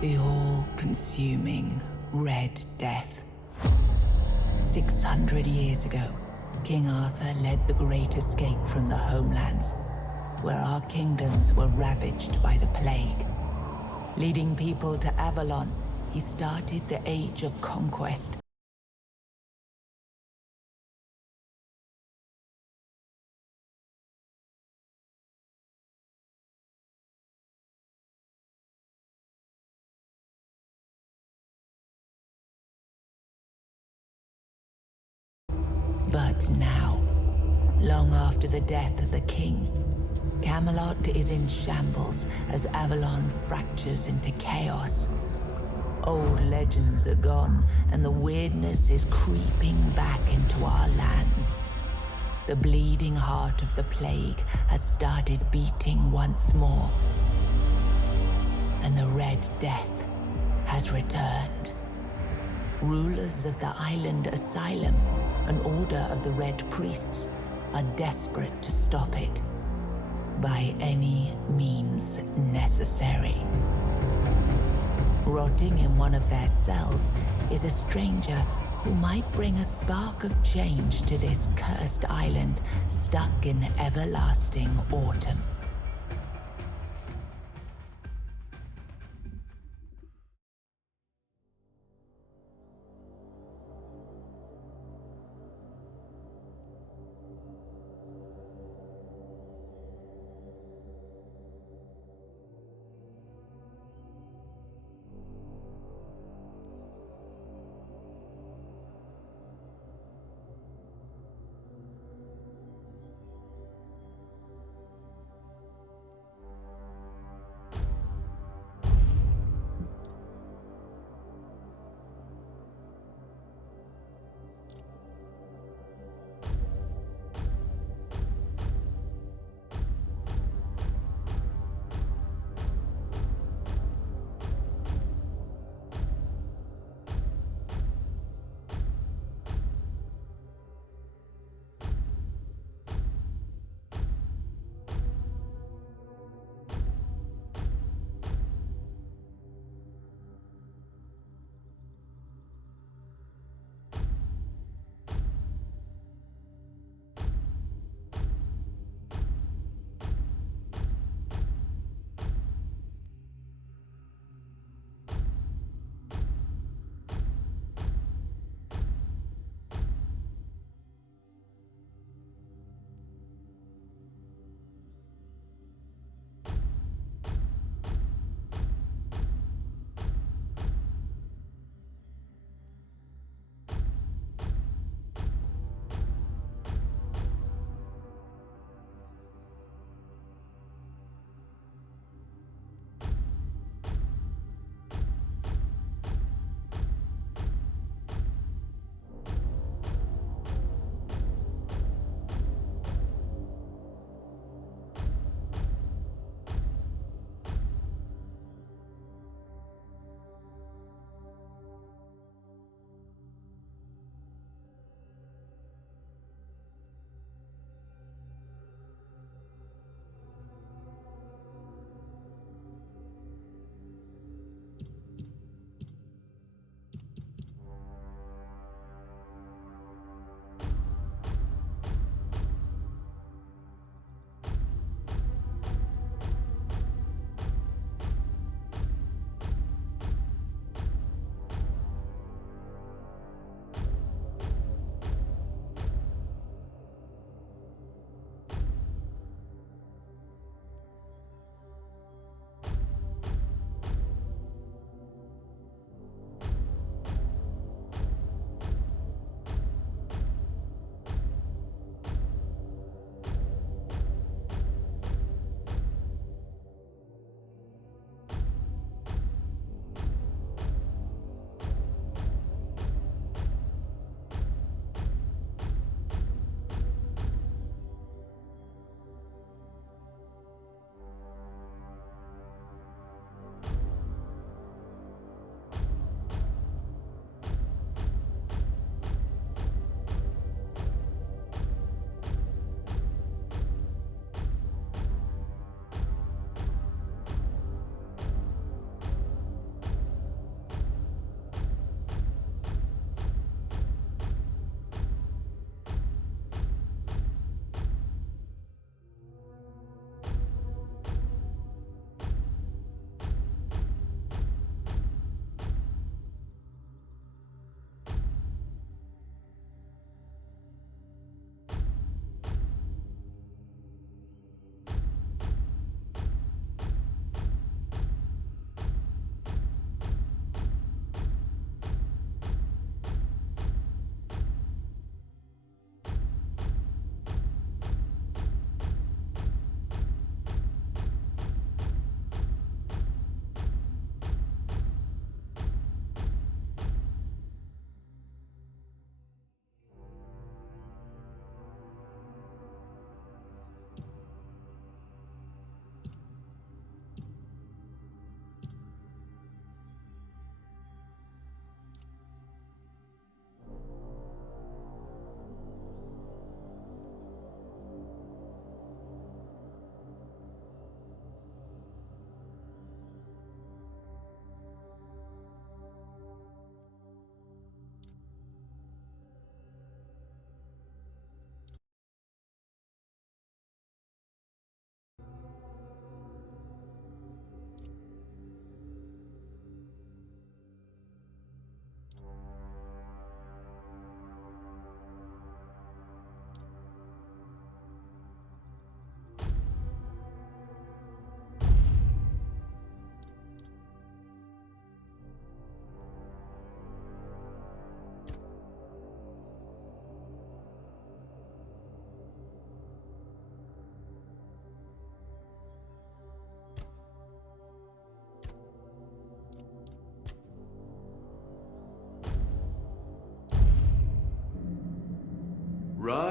The all-consuming Red Death. 600 years ago, King Arthur led the Great Escape from the homelands, where our kingdoms were ravaged by the plague. Leading people to Avalon, he started the Age of Conquest. But now, long after the death of the king, Camelot is in shambles as Avalon fractures into chaos. Old legends are gone, and the weirdness is creeping back into our lands. The bleeding heart of the plague has started beating once more, and the Red Death has returned. Rulers of the island Asylum, an order of the Red Priests, are desperate to stop it by any means necessary. Rotting in one of their cells is a stranger who might bring a spark of change to this cursed island stuck in everlasting autumn.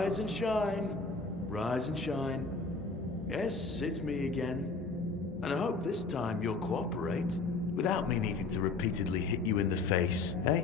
Rise and shine. Rise and shine. Yes, it's me again. And I hope this time you'll cooperate, without me needing to repeatedly hit you in the face, eh?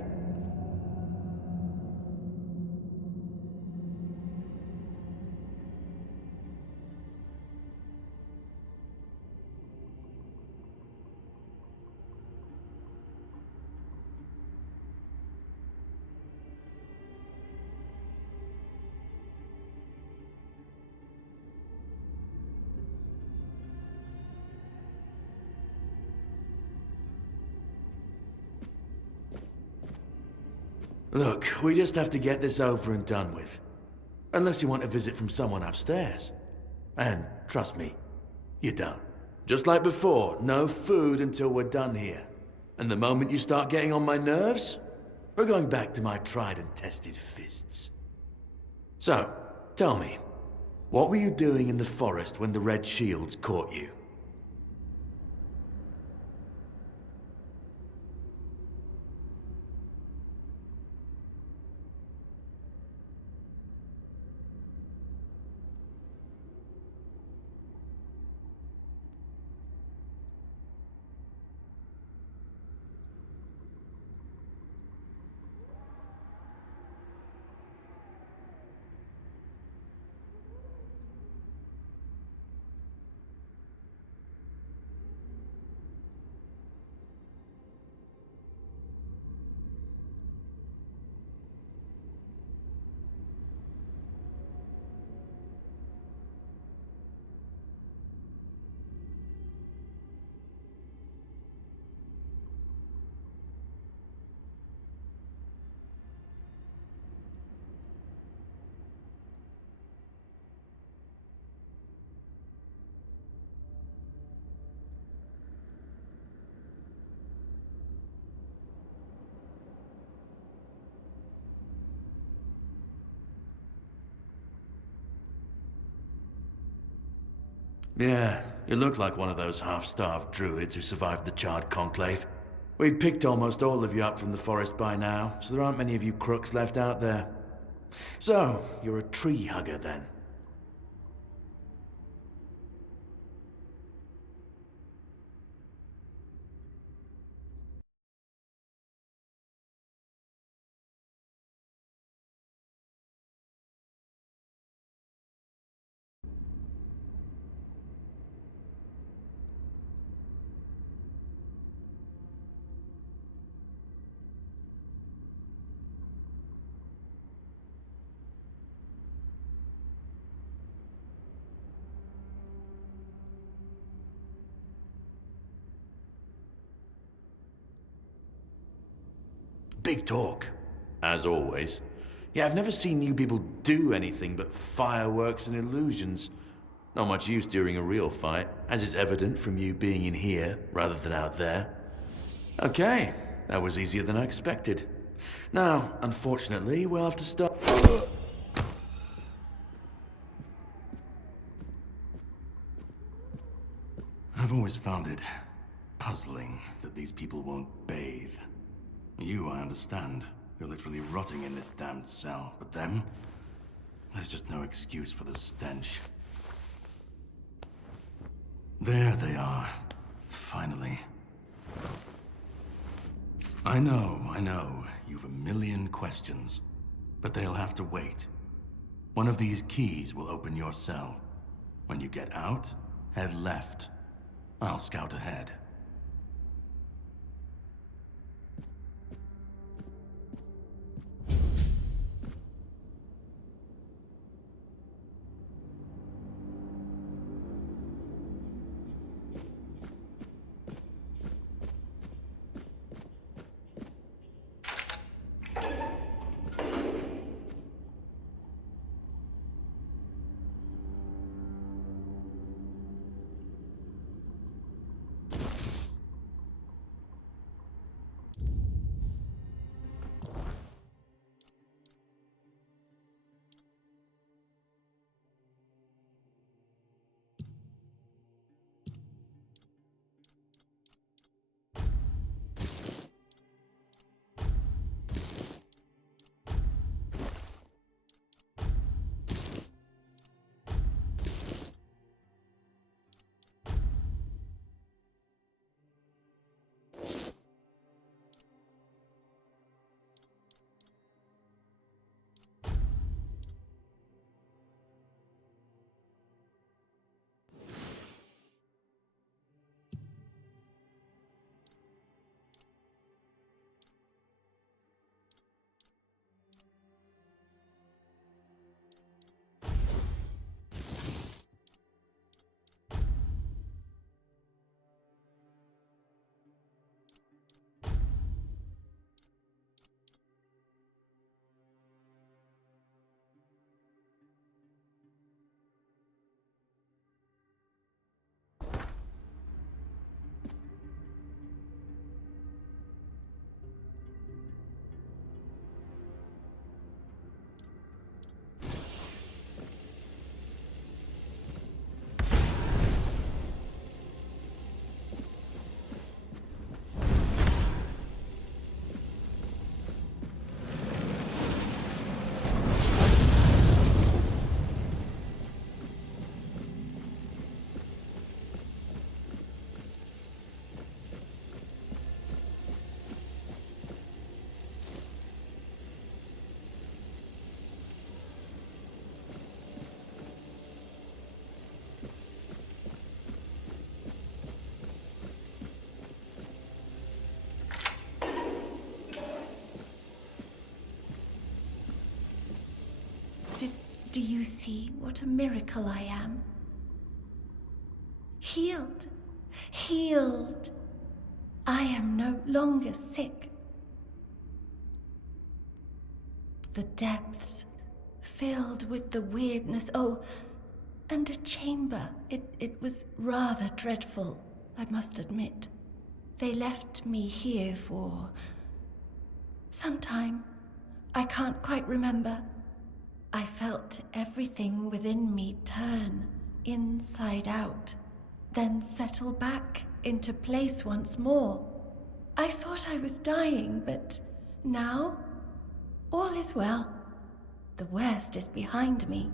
Look, we just have to get this over and done with. Unless you want a visit from someone upstairs. And trust me, you don't. Just like before, no food until we're done here. And the moment you start getting on my nerves, we're going back to my tried and tested fists. So, tell me, what were you doing in the forest when the Red Shields caught you? Yeah, you look like one of those half-starved druids who survived the Charred Conclave. We've picked almost all of you up from the forest by now, so there aren't many of you crooks left out there. So, you're a tree hugger then? Big talk, as always. Yeah, I've never seen you people do anything but fireworks and illusions. Not much use during a real fight, as is evident from you being in here rather than out there. Okay, that was easier than I expected. Now, unfortunately, we'll have to start... I've always found it puzzling that these people won't bathe. You, I understand. You're literally rotting in this damned cell. But them? There's just no excuse for the stench. There they are. Finally. I know. You've a million questions. But they'll have to wait. One of these keys will open your cell. When you get out, head left. I'll scout ahead. Do you see what a miracle I am? Healed. Healed. I am no longer sick. The depths filled with the weirdness. Oh, and a chamber. It was rather dreadful, I must admit. They left me here for some time. I can't quite remember. I felt everything within me turn inside out, then settle back into place once more. I thought I was dying, but now all is well. The worst is behind me.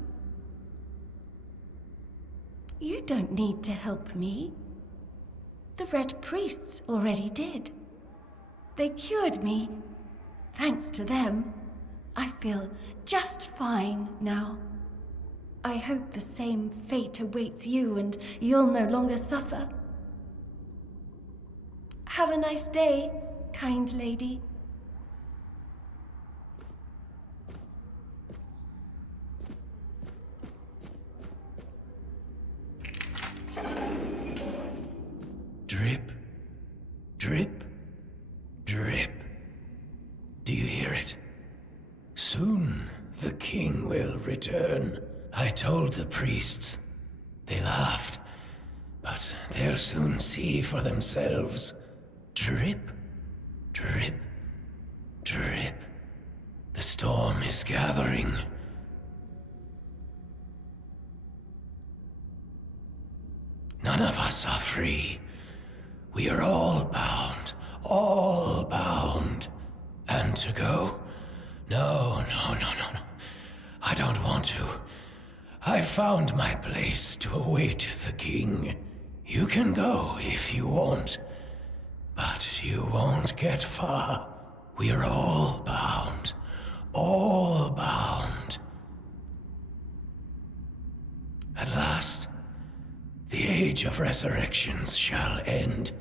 You don't need to help me. The Red Priests already did. They cured me. Thanks to them, I feel just fine now. I hope the same fate awaits you and you'll no longer suffer. Have a nice day, kind lady. Drip, drip, drip. Do you hear it? Soon the king will return. I told the priests. They laughed, but they'll soon see for themselves. Drip, drip, drip. The storm is gathering. None of us are free. We are all bound. All bound. And to go? No. I don't want to. I found my place to await the king. You can go if you want, but you won't get far. We are all bound. All bound. At last, the age of resurrections shall end,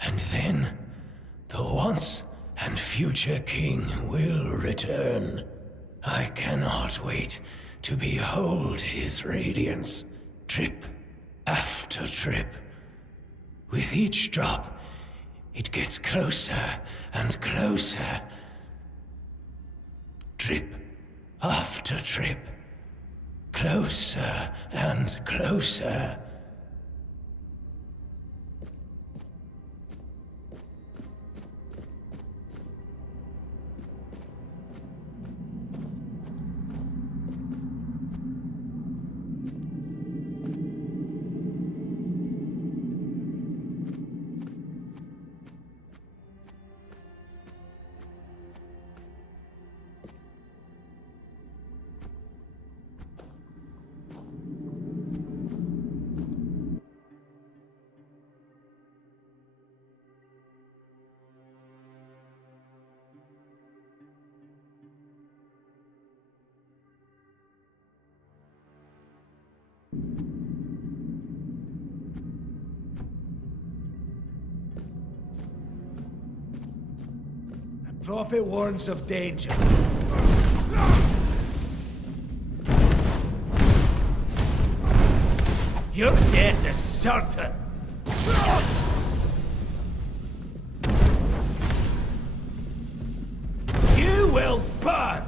and then the once and future king will return. I cannot wait to behold his radiance, drip after drip. With each drop, it gets closer and closer. Drip after drip, closer and closer. The prophet warns of danger. Your death is certain. You will burn.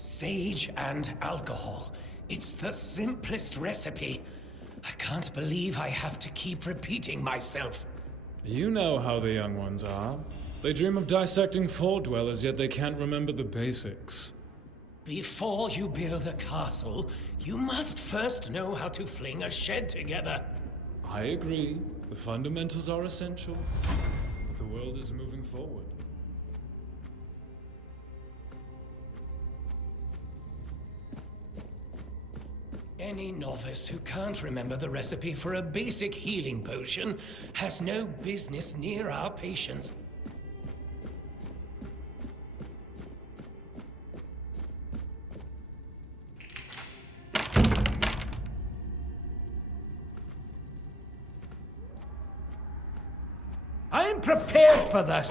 Sage and alcohol. It's the simplest recipe. I can't believe I have to keep repeating myself. You know how the young ones are. They dream of dissecting fort dwellers, yet they can't remember the basics. Before you build a castle, you must first know how to fling a shed together. I agree. The fundamentals are essential. But the world is moving forward. Any novice who can't remember the recipe for a basic healing potion has no business near our patients. I'm prepared for this!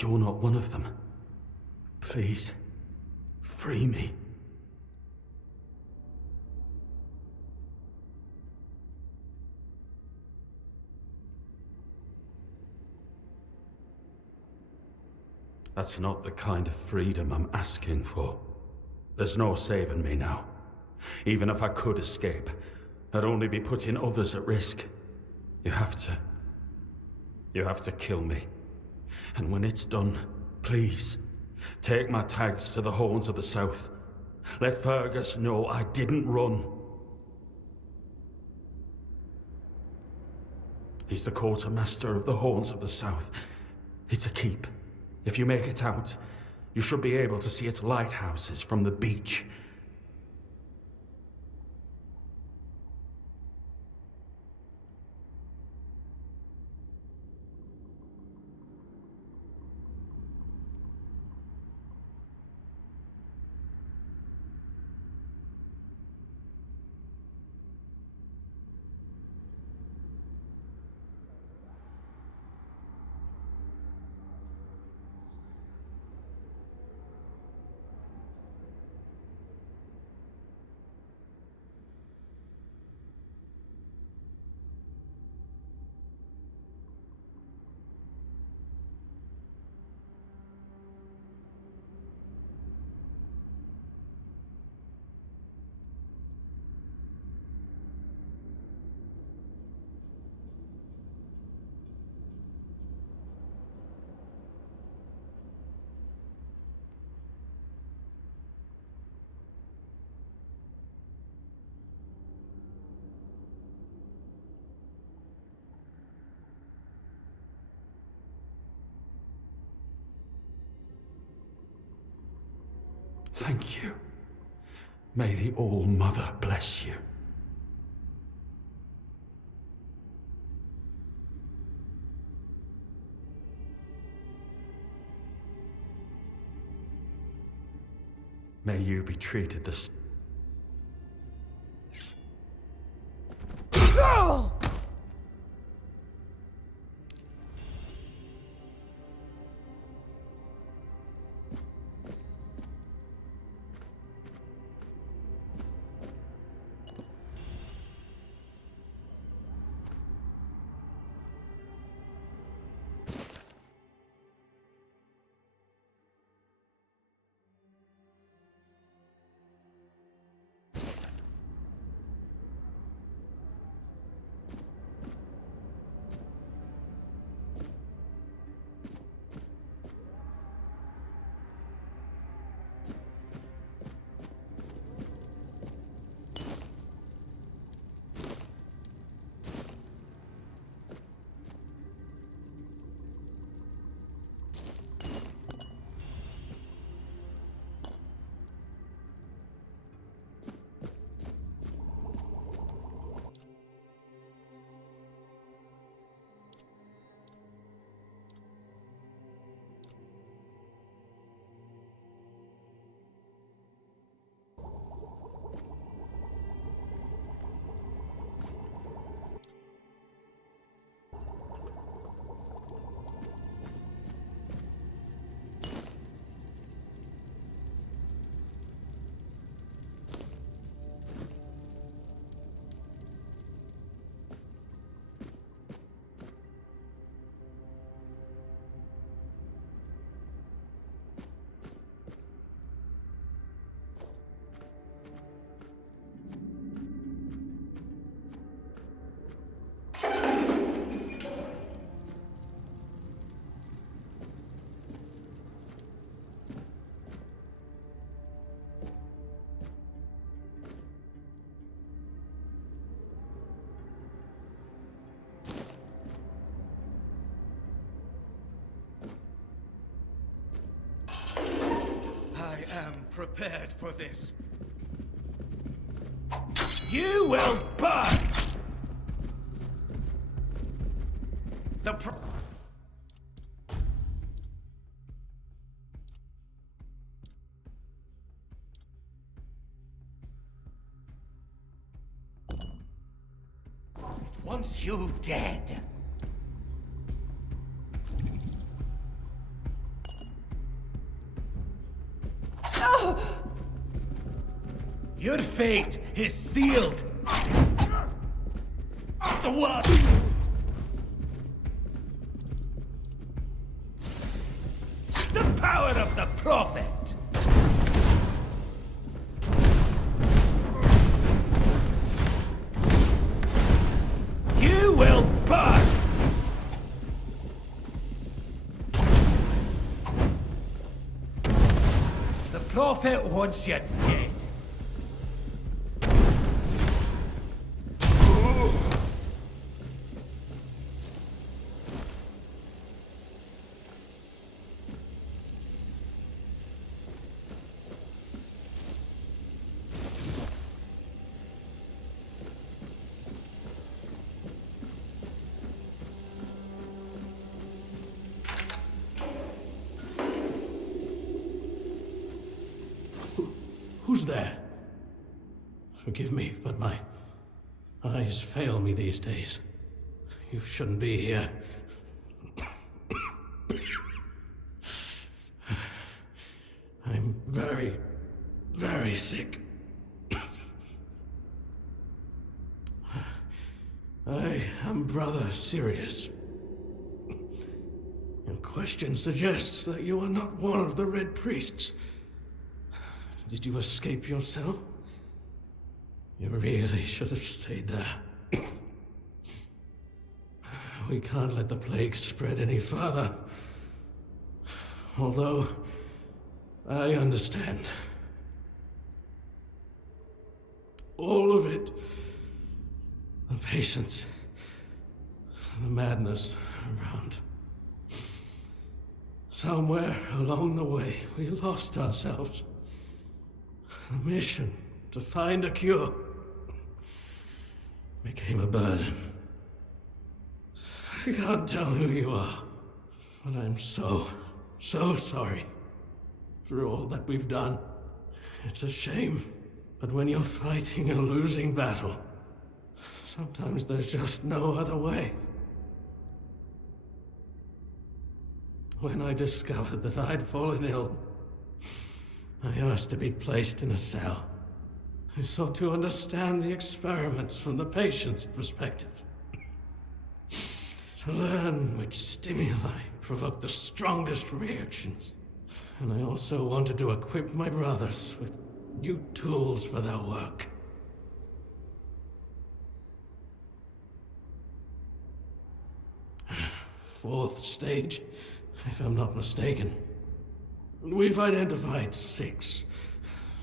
You're not one of them. Please, free me. That's not the kind of freedom I'm asking for. There's no saving me now. Even if I could escape, I'd only be putting others at risk. You have to kill me. And when it's done, please, take my tags to the Horns of the South. Let Fergus know I didn't run. He's the quartermaster of the Horns of the South. It's a keep. If you make it out, you should be able to see its lighthouses from the beach. Thank you. May the All-Mother bless you. May you be treated the same. I am prepared for this. You will burn! It wants you dead. Your fate is sealed. The what? The power of the Prophet. You will burn. The Prophet wants you dead. Who's there? Forgive me, but my eyes fail me these days. You shouldn't be here. I'm very, very sick. I am Brother Sirius. Your question suggests that you are not one of the Red Priests. Did you escape yourself? You really should have stayed there. We can't let the plague spread any further. Although, I understand. All of it. The patience. The madness around. Somewhere along the way, we lost ourselves. The mission to find a cure became a burden. I can't tell who you are, but I'm so sorry for all that we've done. It's a shame, but when you're fighting a losing battle, sometimes there's just no other way. When I discovered that I'd fallen ill, I asked to be placed in a cell. I sought to understand the experiments from the patient's perspective. To learn which stimuli provoke the strongest reactions. And I also wanted to equip my brothers with new tools for their work. Fourth stage, if I'm not mistaken. We've identified 6,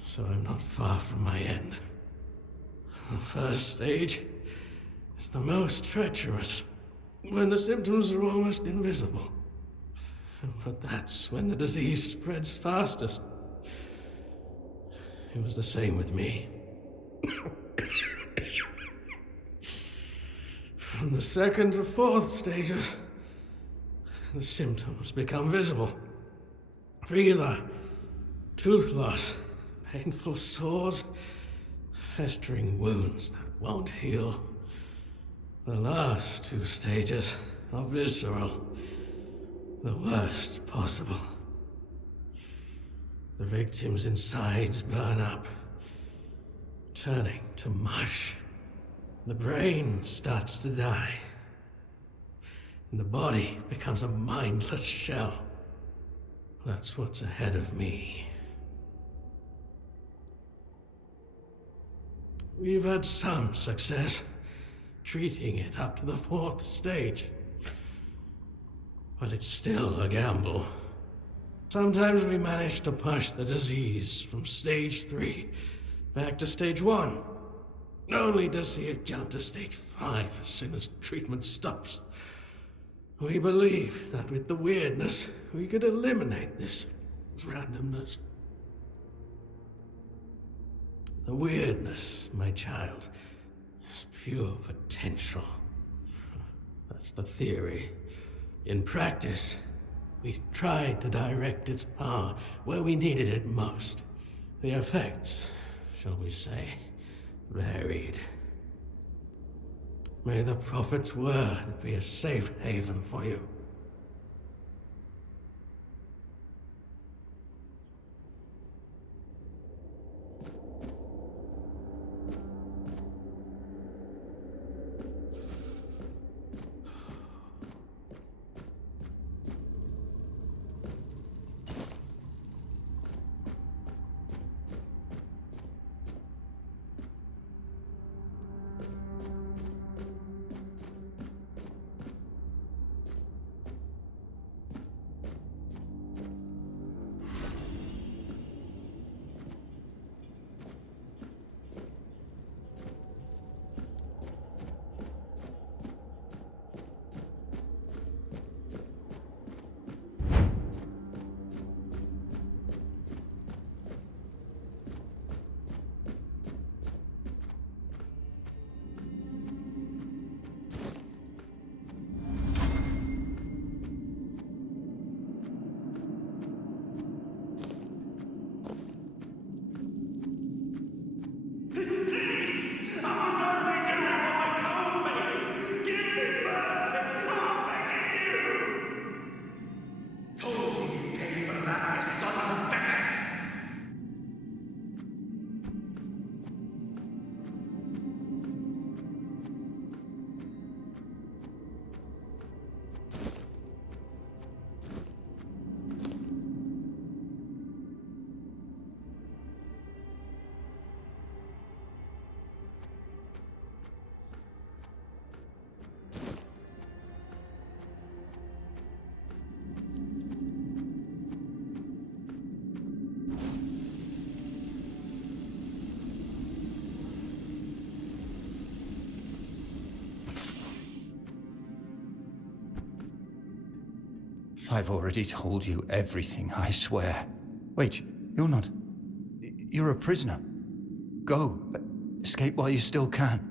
so I'm not far from my end. The first stage is the most treacherous, when the symptoms are almost invisible. But that's when the disease spreads fastest. It was the same with me. From the second to fourth stages, the symptoms become visible. Fever, tooth loss, painful sores, festering wounds that won't heal. The last 2 stages are visceral, the worst possible. The victim's insides burn up, turning to mush. The brain starts to die, and the body becomes a mindless shell. That's what's ahead of me. We've had some success treating it up to the 4th stage. But it's still a gamble. Sometimes we manage to push the disease from stage 3 back to stage 1, only to see it jump to stage 5 as soon as treatment stops. We believe that with the weirdness, we could eliminate this randomness. The weirdness, my child, is pure potential. That's the theory. In practice, we tried to direct its power where we needed it most. The effects, shall we say, varied. May the Prophet's word be a safe haven for you. I've already told you everything, I swear. Wait, you're not... You're a prisoner. Go. Escape while you still can.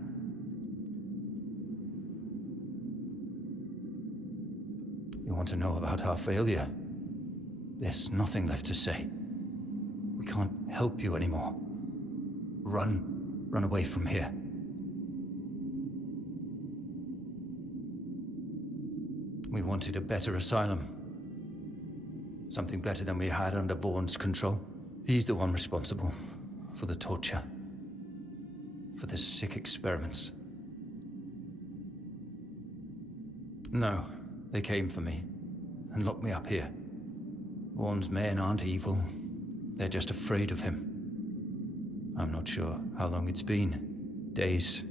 You want to know about our failure? There's nothing left to say. We can't help you anymore. Run. Run away from here. We wanted a better asylum. Something better than we had under Vaughn's control. He's the one responsible for the torture. For the sick experiments. No, they came for me and locked me up here. Vaughn's men aren't evil. They're just afraid of him. I'm not sure how long it's been. Days,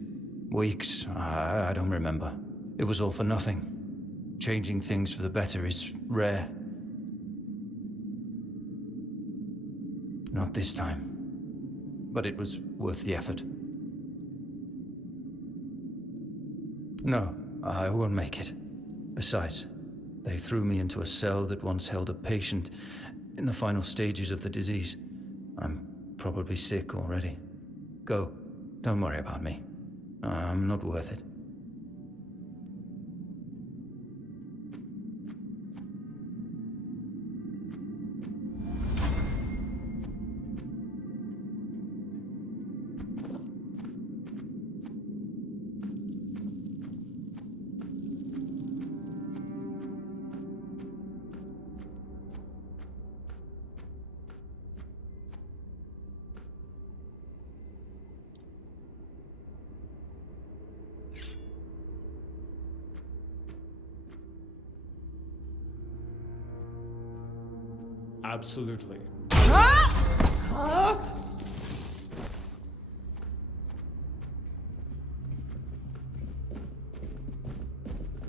weeks, I don't remember. It was all for nothing. Changing things for the better is rare. Not this time. But it was worth the effort. No, I won't make it. Besides, they threw me into a cell that once held a patient in the final stages of the disease. I'm probably sick already. Go. Don't worry about me. I'm not worth it. Absolutely.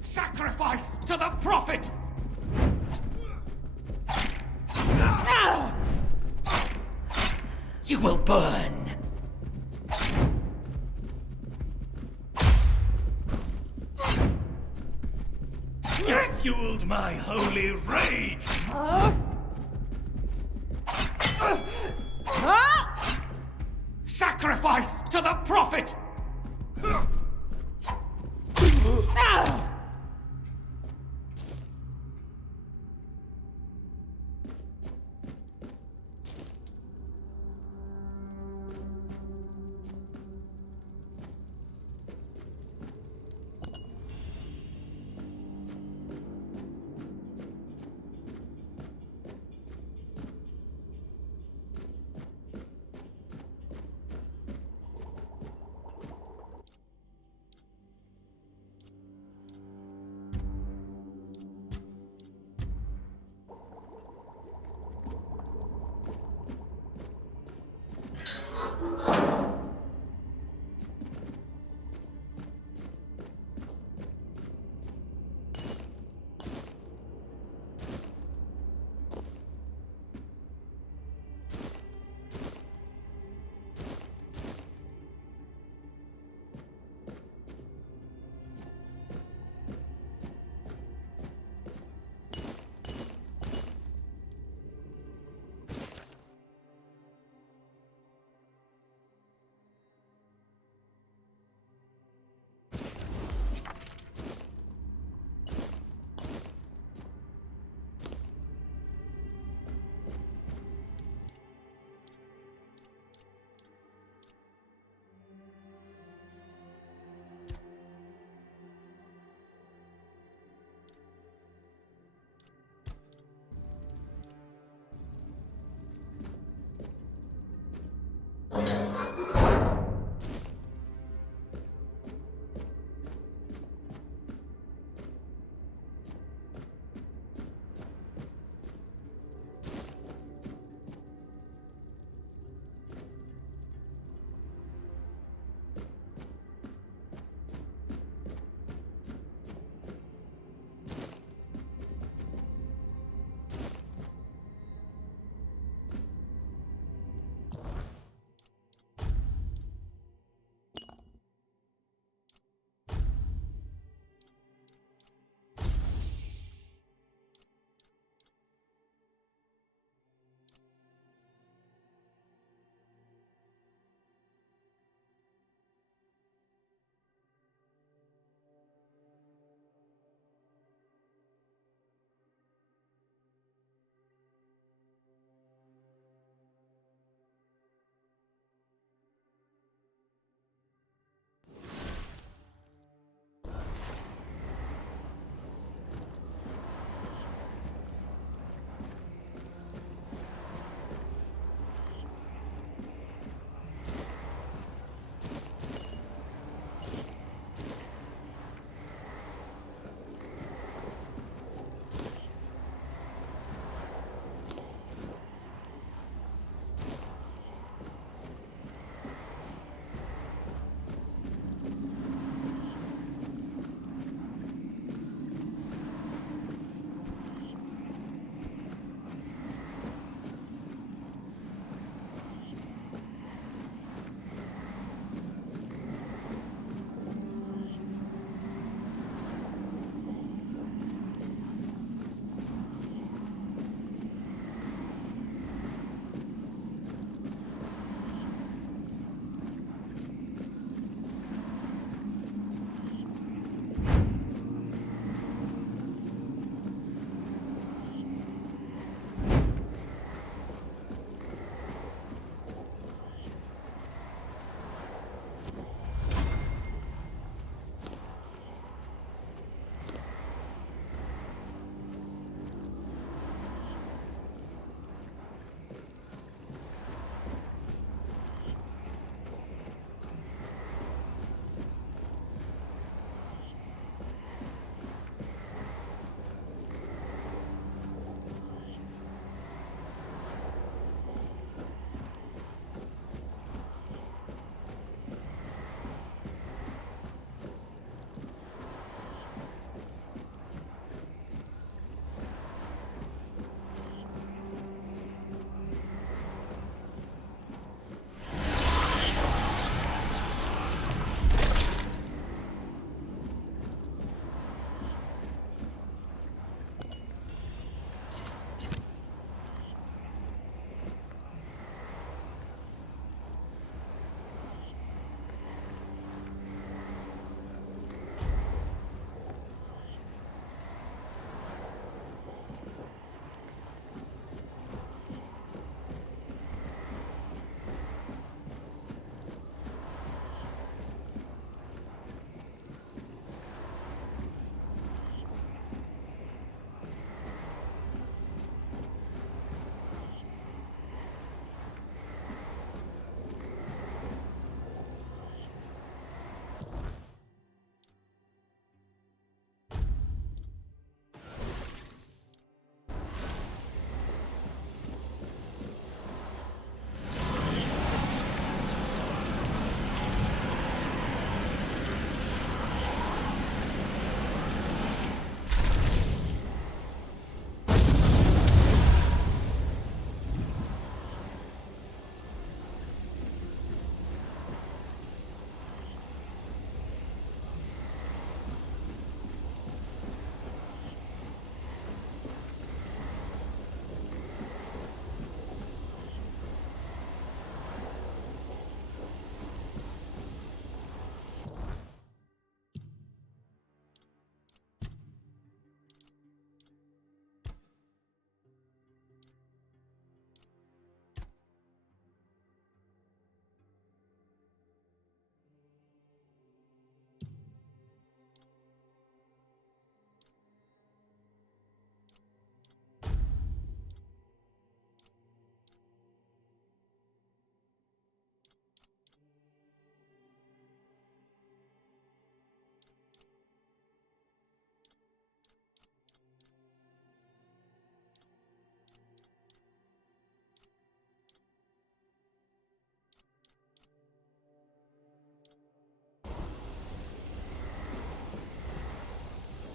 Sacrifice to the prophet! You will burn! You fueled my holy rage! Sacrifice to the prophet!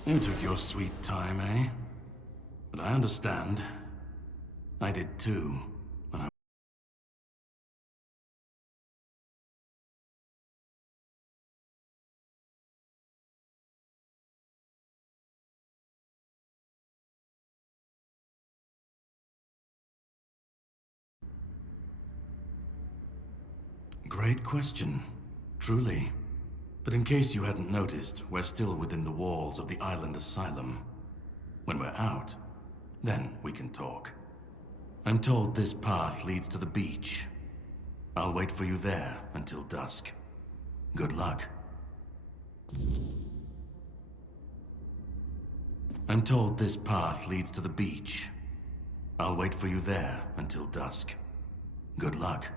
You took your sweet time, eh? But I understand. I did too, when I... Great question, truly. But in case you hadn't noticed, we're still within the walls of the island asylum. When we're out, then we can talk. I'm told this path leads to the beach. I'll wait for you there until dusk. Good luck. I'm told this path leads to the beach. I'll wait for you there until dusk. Good luck.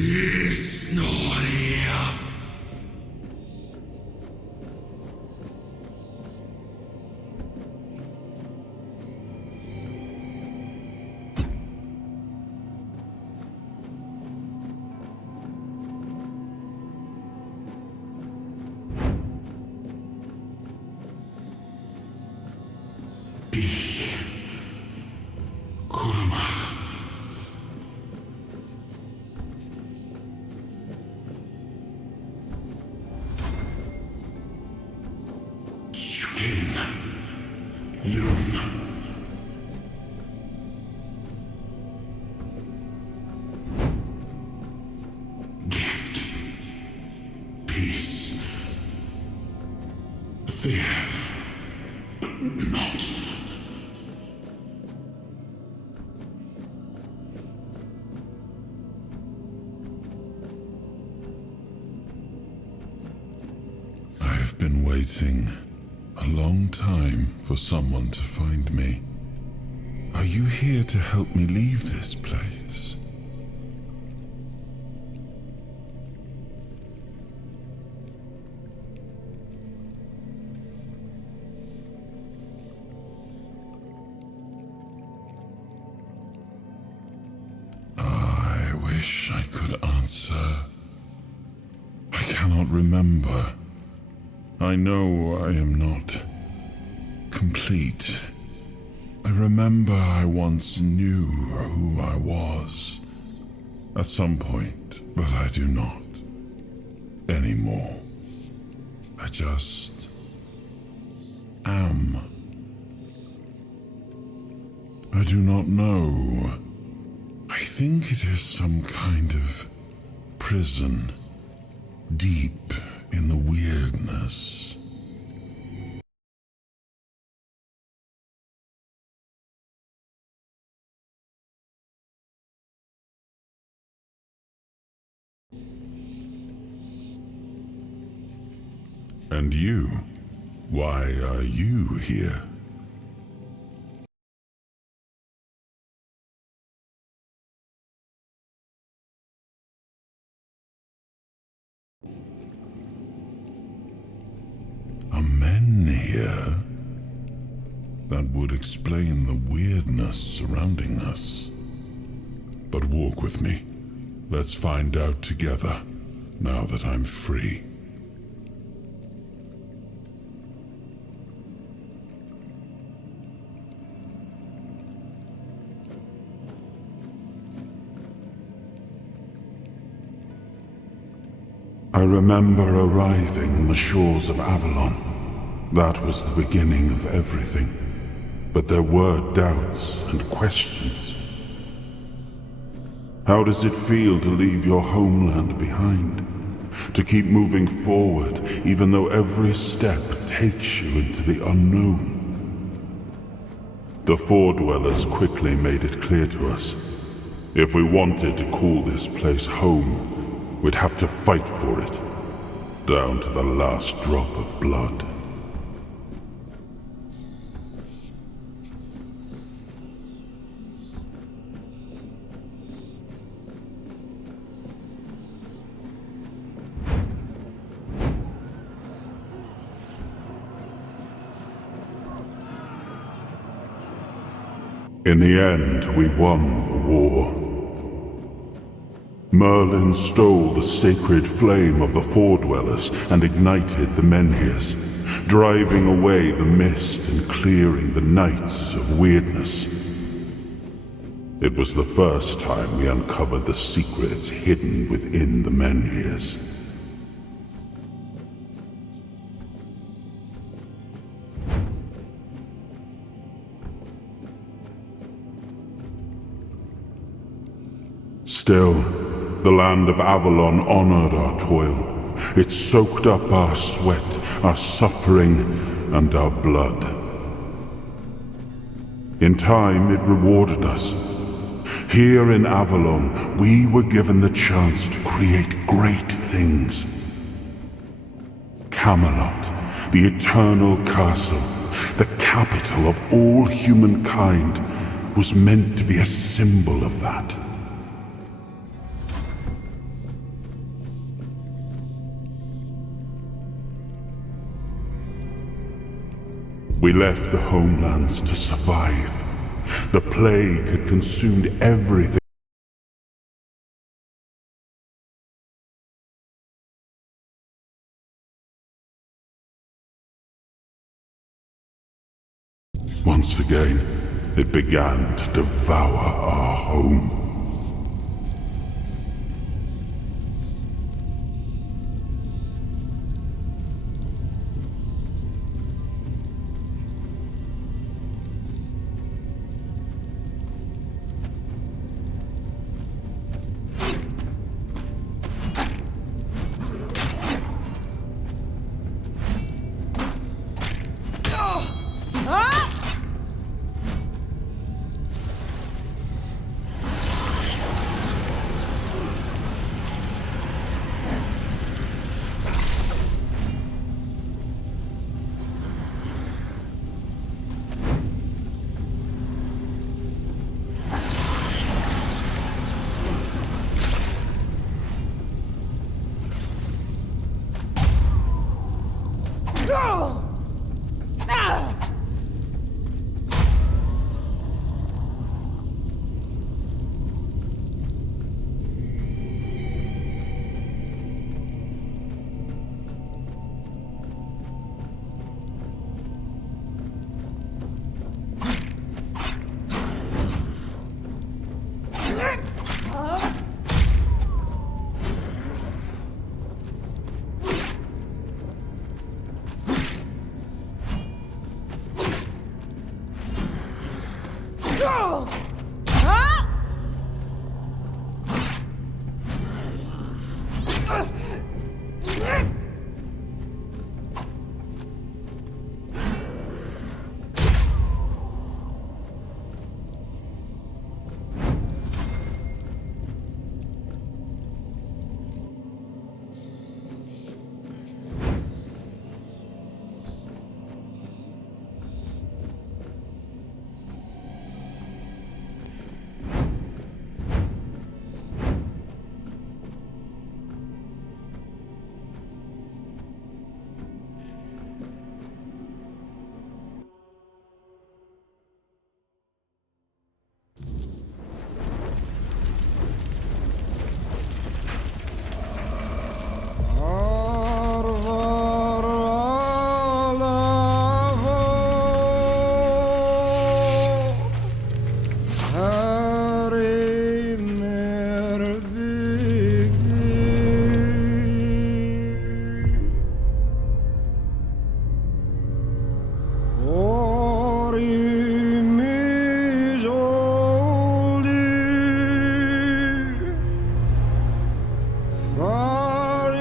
It's not here. I've been waiting a long time for someone to find me. Are you here to help me leave this place? I wish I could answer. I cannot remember. I know I am not complete. I remember I once knew who I was at some point, but I do not anymore. I just am. I do not know. I think it is some kind of prison deep in the weirdness. And you? Why are you here? Are men here? That would explain the weirdness surrounding us. But walk with me. Let's find out together, now that I'm free. I remember arriving on the shores of Avalon. That was the beginning of everything. But there were doubts and questions. How does it feel to leave your homeland behind? to keep moving forward, even though every step takes you into the unknown. The Four Dwellers quickly made it clear to us. If we wanted to call this place home, we'd have to fight for it, down to the last drop of blood. In the end, we won the war. Merlin stole the sacred flame of the Four Dwellers and ignited the Menhirs, driving away the mist and clearing the nights of weirdness. It was the first time we uncovered the secrets hidden within the Menhirs. Still, the land of Avalon honored our toil. It soaked up our sweat, our suffering, and our blood. In time, it rewarded us. Here in Avalon, we were given the chance to create great things. Camelot, the eternal castle, the capital of all humankind, was meant to be a symbol of that. We left the homelands to survive. The plague had consumed everything. Once again, it began to devour our home. Far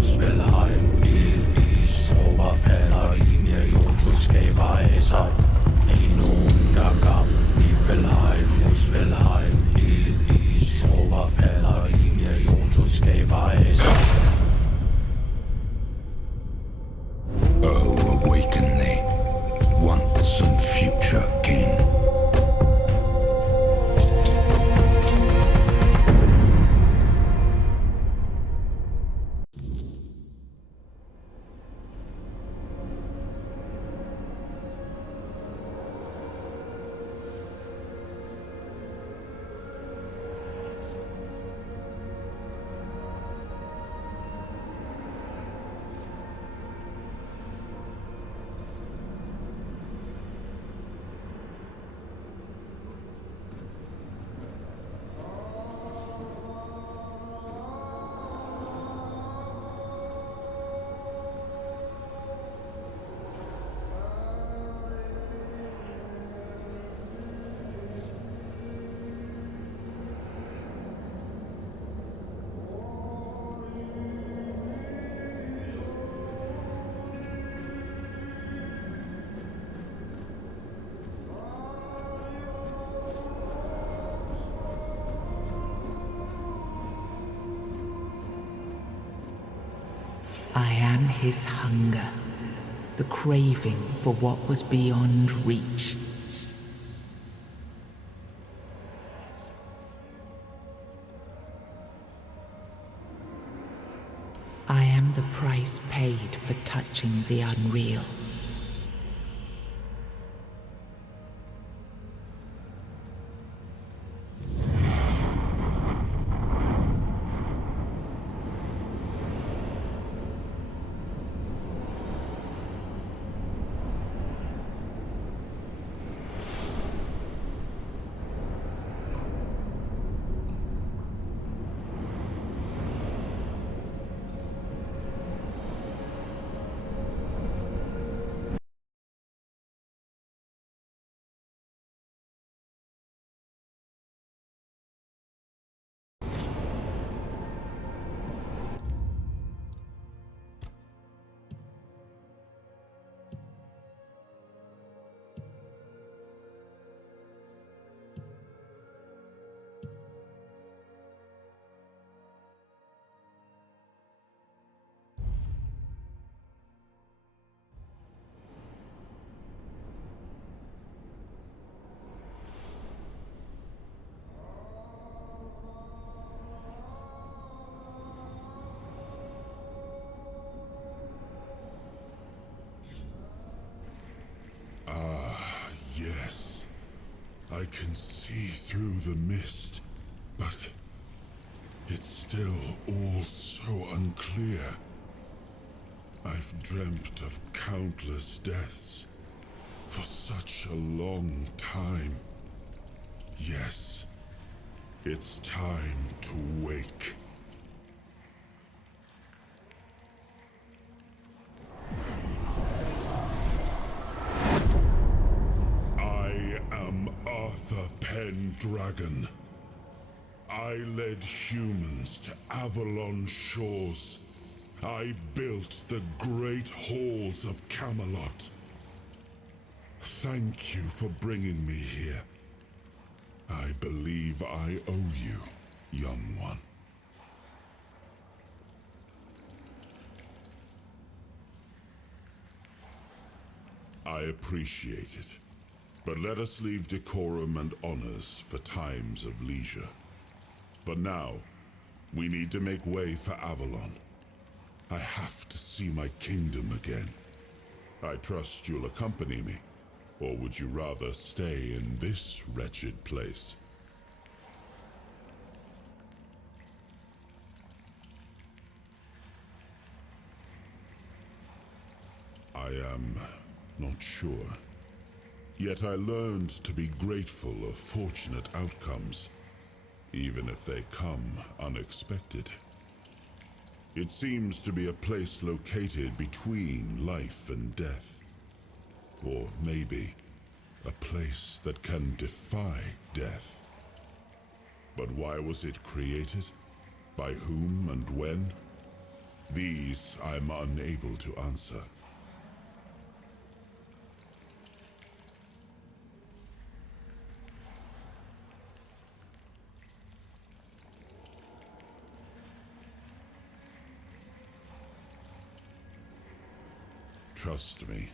muss väl heim. I sover falder i mir Jotus skaber sig. I nogen der gab, vi väl heim, muss väl heim. I sover falder i mir Jotus skaber sig. Oh, awaken thee, once and future king. I am his hunger, the craving for what was beyond reach. I am the price paid for touching the unreal. Yes, I can see through the mist, but it's still all so unclear. I've dreamt of countless deaths for such a long time. Yes, it's time to wake. Pendragon. I led humans to Avalon shores. I built the great halls of Camelot. Thank you for bringing me here. I believe I owe you, young one. I appreciate it. But let us leave decorum and honors for times of leisure. For now, we need to make way for Avalon. I have to see my kingdom again. I trust you'll accompany me, or would you rather stay in this wretched place? I am not sure. Yet I learned to be grateful of fortunate outcomes, even if they come unexpected. It seems to be a place located between life and death. Or maybe a place that can defy death. But why was it created? By whom and when? These I'm unable to answer. Trust me,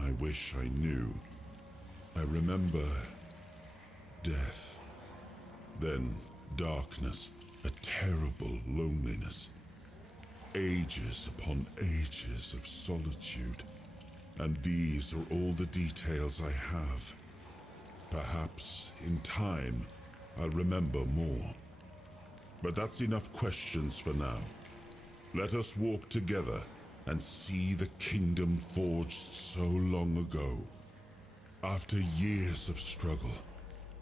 I wish I knew. I remember death, then darkness, a terrible loneliness. Ages upon ages of solitude. And these are all the details I have. Perhaps, in time, I'll remember more. But that's enough questions for now. Let us walk together and see the kingdom forged so long ago. After years of struggle,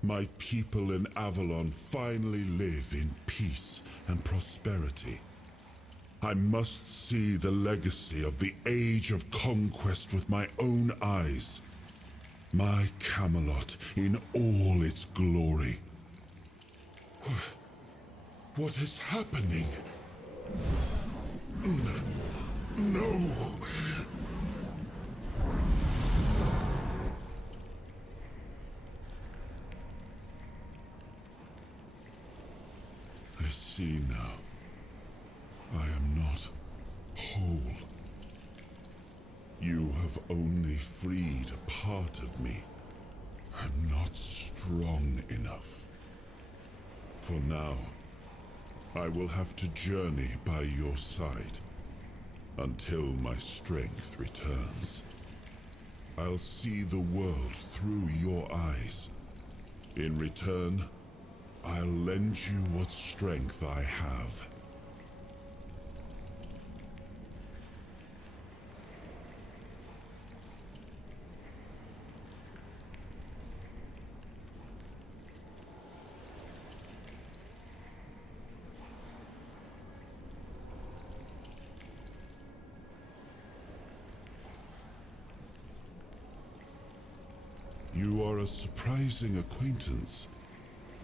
my people in Avalon finally live in peace and prosperity. I must see the legacy of the Age of Conquest with my own eyes. My Camelot in all its glory. What is happening? No! I see now. I am not whole. You have only freed a part of me. I'm not strong enough. For now, I will have to journey by your side until my strength returns. I'll see the world through your eyes. In return, I'll lend you what strength I have. You are a surprising acquaintance,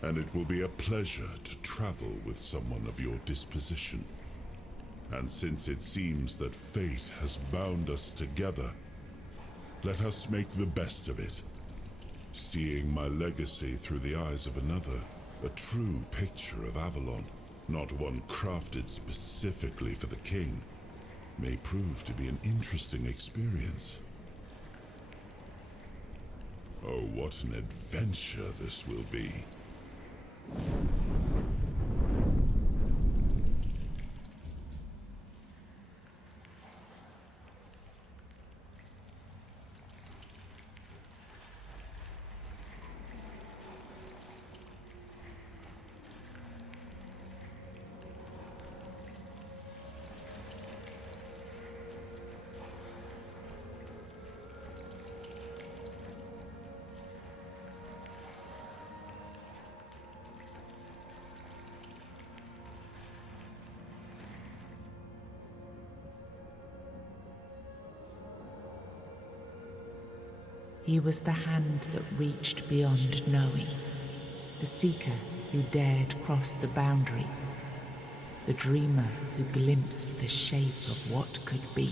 and it will be a pleasure to travel with someone of your disposition. And since it seems that fate has bound us together, let us make the best of it. Seeing my legacy through the eyes of another, a true picture of Avalon, not one crafted specifically for the king, may prove to be an interesting experience. Oh, what an adventure this will be. He was the hand that reached beyond knowing, the seeker who dared cross the boundary, the dreamer who glimpsed the shape of what could be.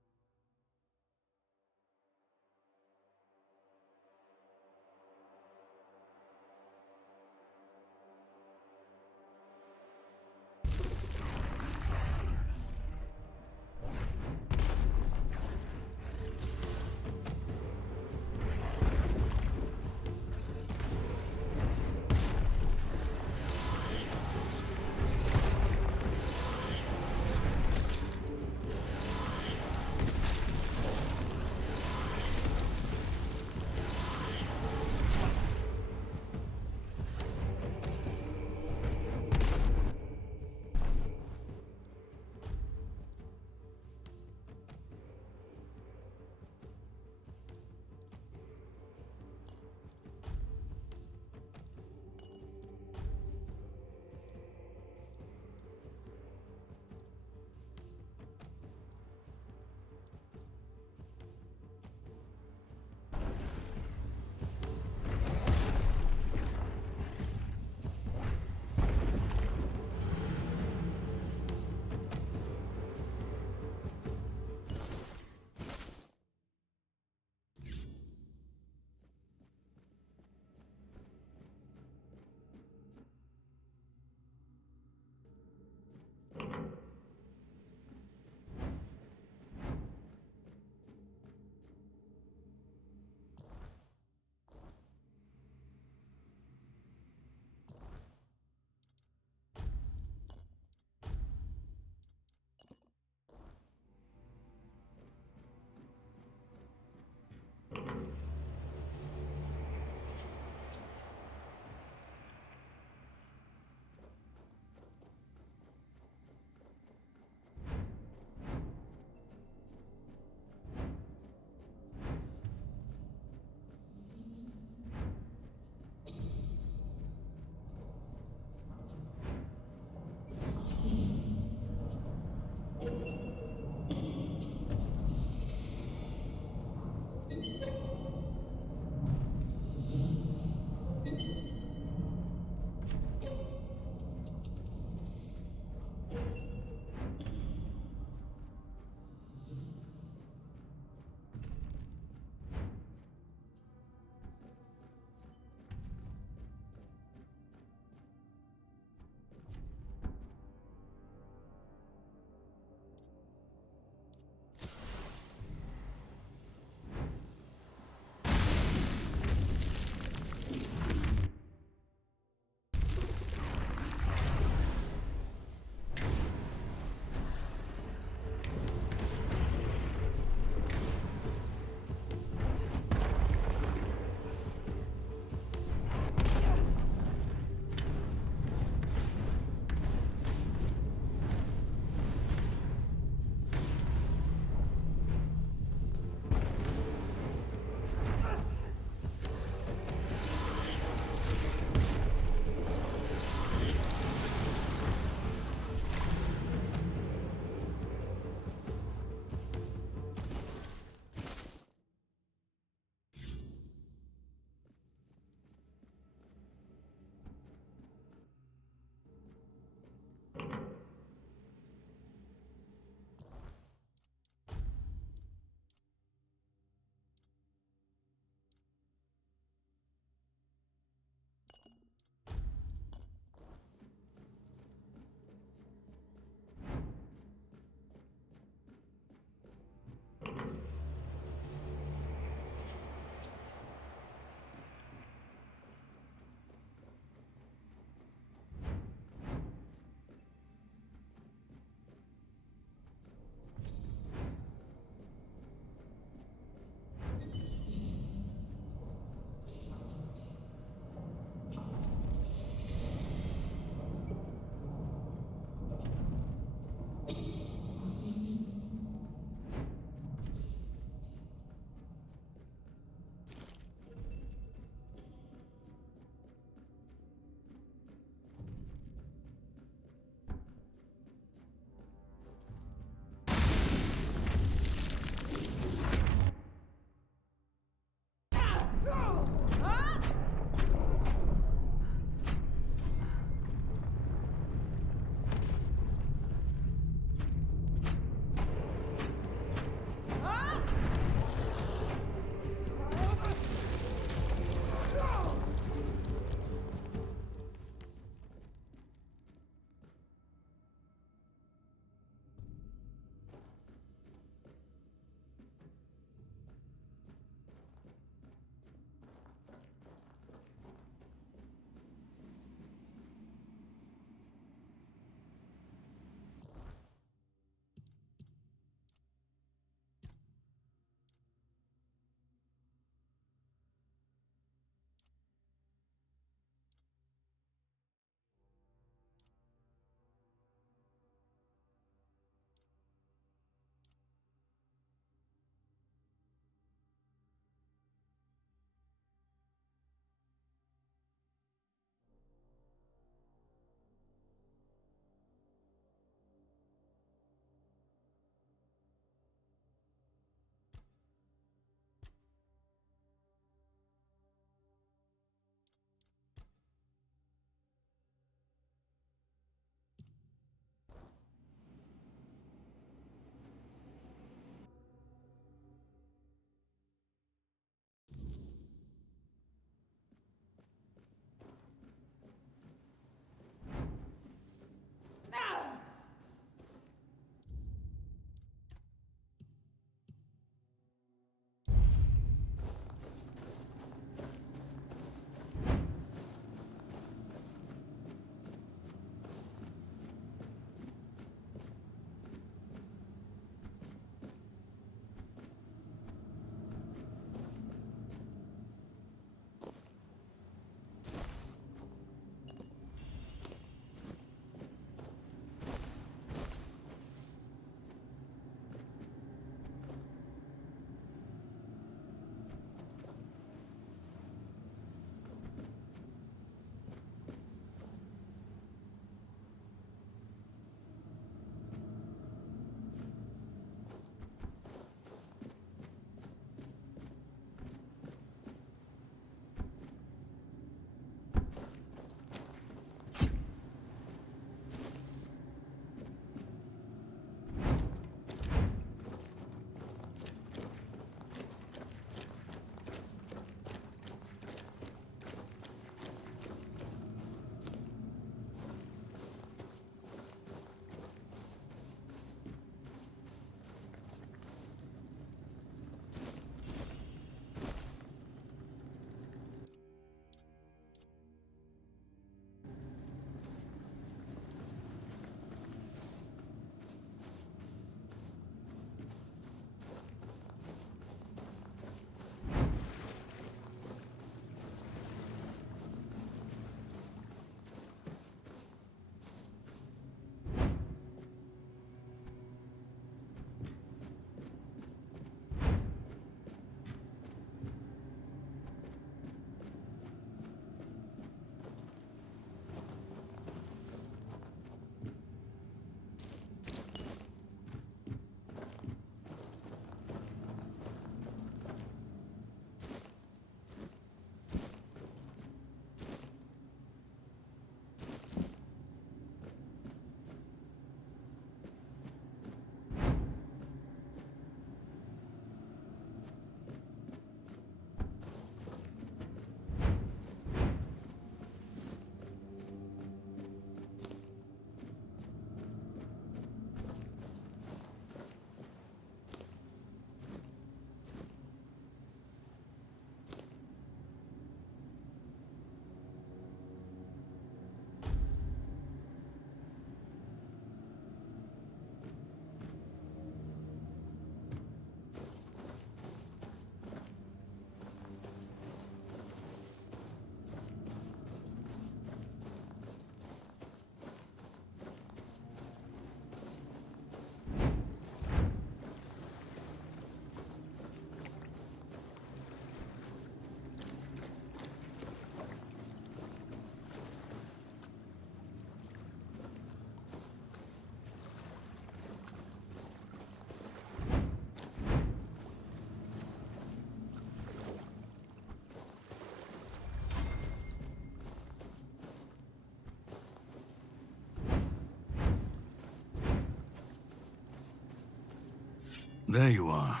There you are.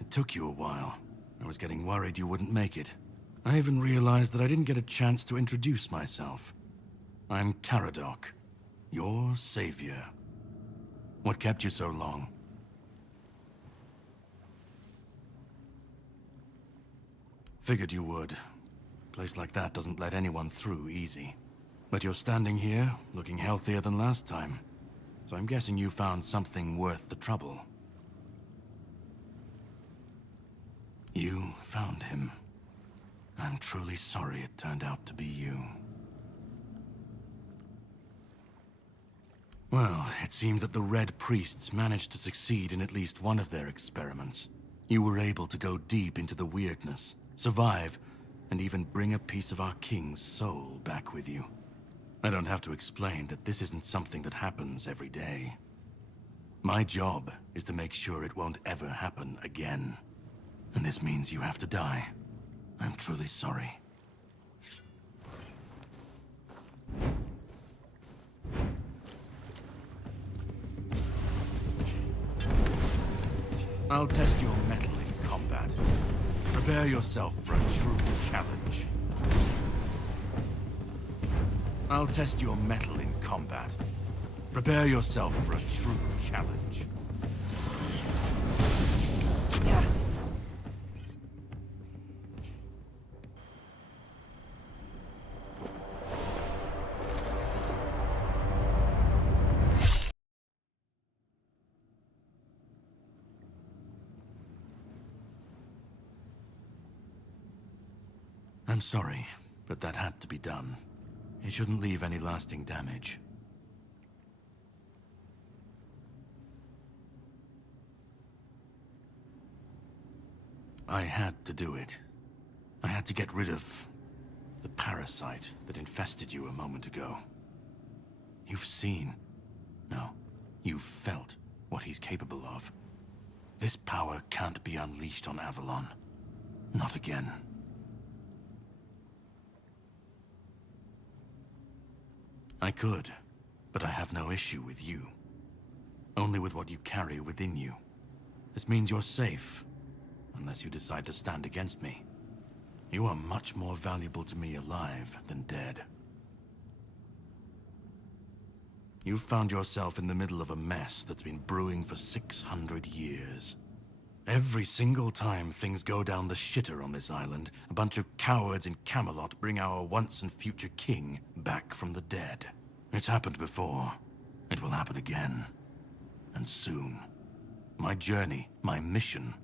It took you a while. I was getting worried you wouldn't make it. I even realized that I didn't get a chance to introduce myself. I'm Caradoc, your savior. What kept you so long? Figured you would. A place like that doesn't let anyone through easy. But you're standing here, looking healthier than last time. So I'm guessing you found something worth the trouble. You found him. I'm truly sorry it turned out to be you. Well, it seems that the Red Priests managed to succeed in at least one of their experiments. You were able to go deep into the weirdness, survive, and even bring a piece of our king's soul back with you. I don't have to explain that this isn't something that happens every day. My job is to make sure it won't ever happen again. And this means you have to die. I'm truly sorry. I'll test your mettle in combat. Prepare yourself for a true challenge. I'll test your mettle in combat. Prepare yourself for a true challenge. I'm sorry, but that had to be done. It shouldn't leave any lasting damage. I had to do it. I had to get rid of the parasite that infested you a moment ago. You've seen, no, you've felt what he's capable of. This power can't be unleashed on Avalon. Not again. I could, but I have no issue with you. Only with what you carry within you. This means you're safe, unless you decide to stand against me. You are much more valuable to me alive than dead. You've found yourself in the middle of a mess that's been brewing for 600 years. Every single time things go down the shitter on this island, a bunch of cowards in Camelot bring our once and future king back from the dead. It's happened before. It will happen again. And soon. My journey, my mission,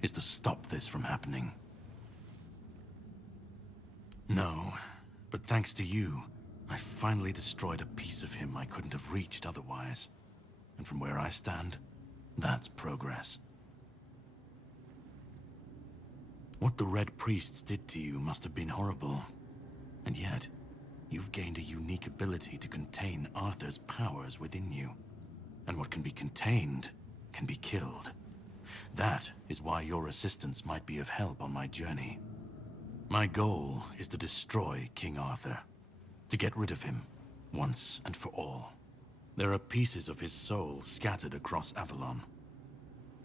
is to stop this from happening. No, but thanks to you, I finally destroyed a piece of him I couldn't have reached otherwise. And from where I stand, that's progress. What the Red Priests did to you must have been horrible. And yet, you've gained a unique ability to contain Arthur's powers within you. And what can be contained can be killed. That is why your assistance might be of help on my journey. My goal is to destroy King Arthur. To get rid of him, once and for all. There are pieces of his soul scattered across Avalon.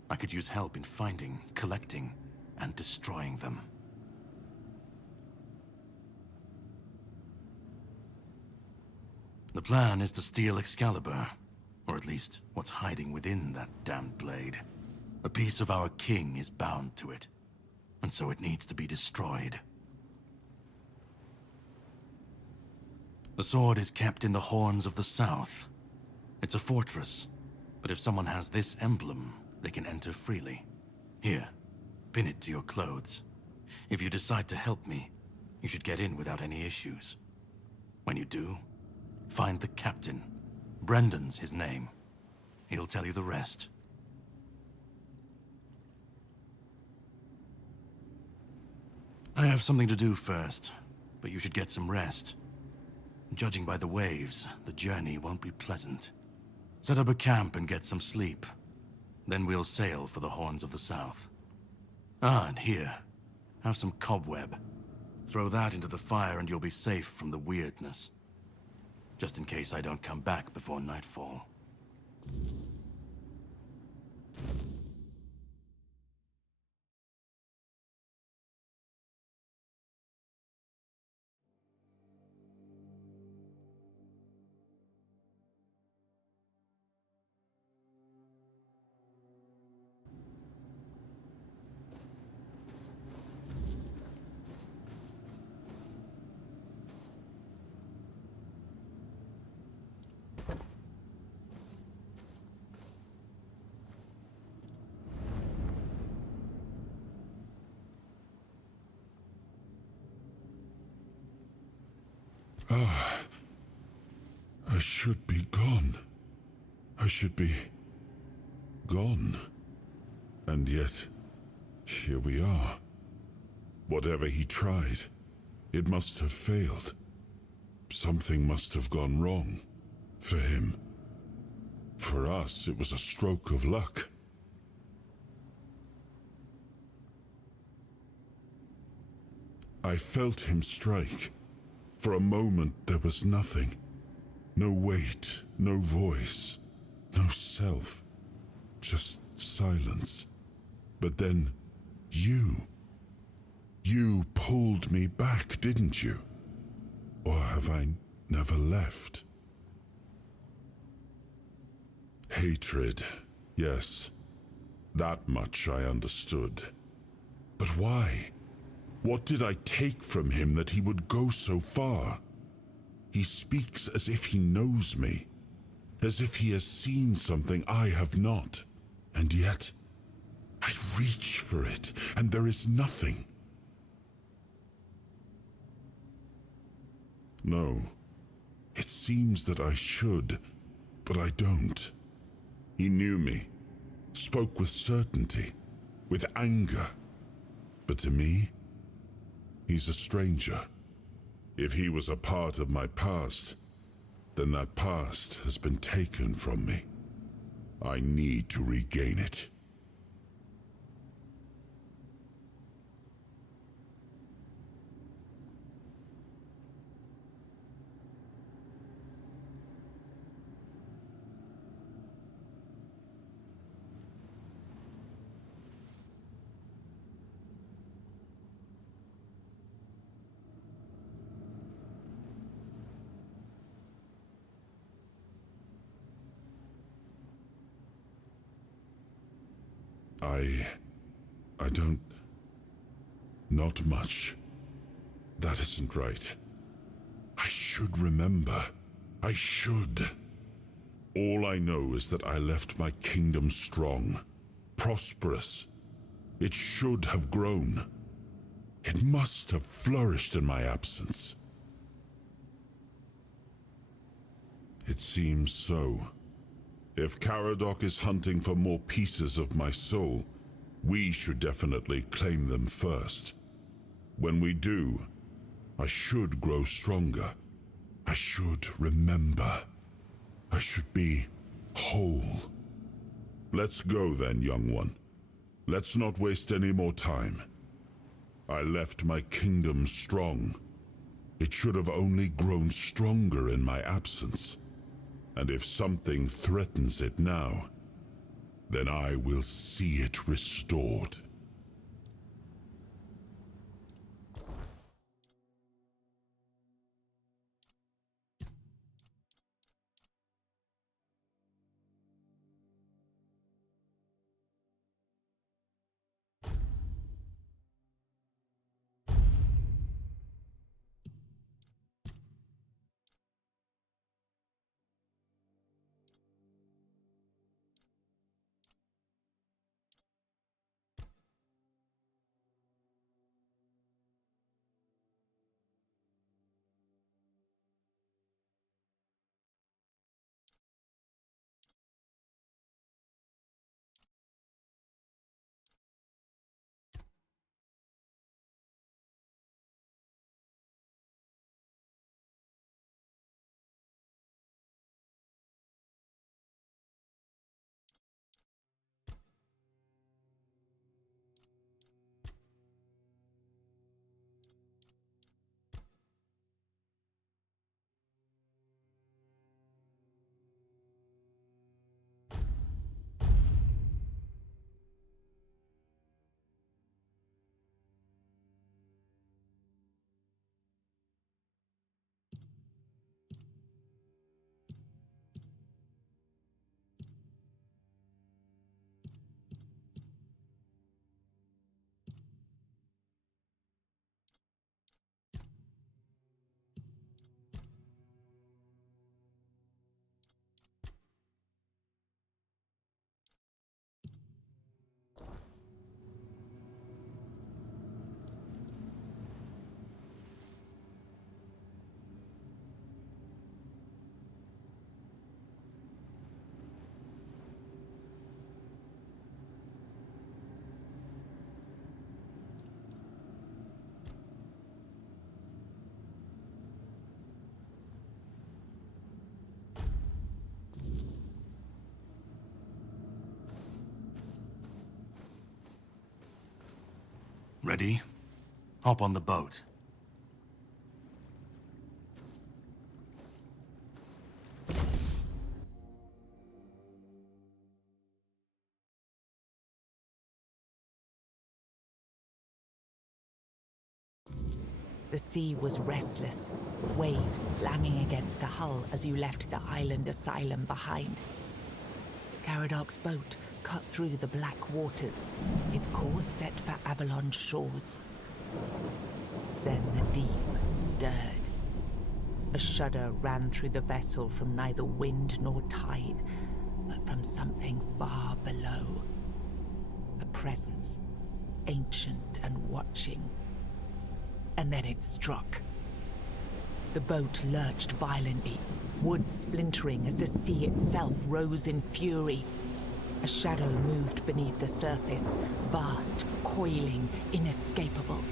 I could use help in finding, collecting, and destroying them. The plan is to steal Excalibur, or at least what's hiding within that damned blade. A piece of our king is bound to it, and so it needs to be destroyed. The sword is kept in the Horns of the South. It's a fortress, but if someone has this emblem, they can enter freely. Here, pin it to your clothes. If you decide to help me, you should get in without any issues. When you do, find the captain. Brendan's his name. He'll tell you the rest. I have something to do first, but you should get some rest. Judging by the waves, the journey won't be pleasant. Set up a camp and get some sleep. Then we'll sail for the Horns of the South. Ah, and here, have some cobweb. Throw that into the fire and you'll be safe from the weirdness. Just in case I don't come back before nightfall. I should be gone. I should be gone. And yet, here we are. Whatever he tried, it must have failed. Something must have gone wrong. For him. For us, it was a stroke of luck. I felt him strike. For a moment, there was nothing. No weight, no voice, no self. Just silence. But then, you pulled me back, didn't you? Or have I never left? Hatred, yes. That much I understood. But why? What did I take from him that he would go so far? He speaks as if he knows me, as if he has seen something I have not. And yet, I reach for it, and there is nothing. No, it seems that I should, but I don't. He knew me, spoke with certainty, with anger. But to me, he's a stranger. If he was a part of my past, then that past has been taken from me. I need to regain it. I don't... Not much. That isn't right. I should remember. I should. All I know is that I left my kingdom strong, prosperous. It should have grown. It must have flourished in my absence. It seems so. If Caradoc is hunting for more pieces of my soul, we should definitely claim them first. When we do, I should grow stronger. I should remember. I should be whole. Let's go then, young one. Let's not waste any more time. I left my kingdom strong. It should have only grown stronger in my absence. And if something threatens it now, then I will see it restored. Ready? Hop on the boat. The sea was restless, waves slamming against the hull as you left the island asylum behind. Caradoc's boat cut through the black waters, its course set for Avalon's shores. Then the deep stirred. A shudder ran through the vessel from neither wind nor tide, but from something far below. A presence, ancient and watching. And then it struck. The boat lurched violently, wood splintering as the sea itself rose in fury. A shadow moved beneath the surface, vast, coiling, inescapable.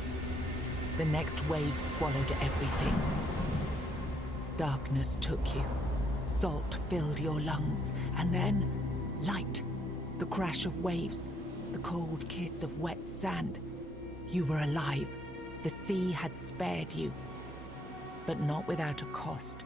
The next wave swallowed everything. Darkness took you. Salt filled your lungs, and then light. The crash of waves, the cold kiss of wet sand. You were alive. The sea had spared you, but not without a cost.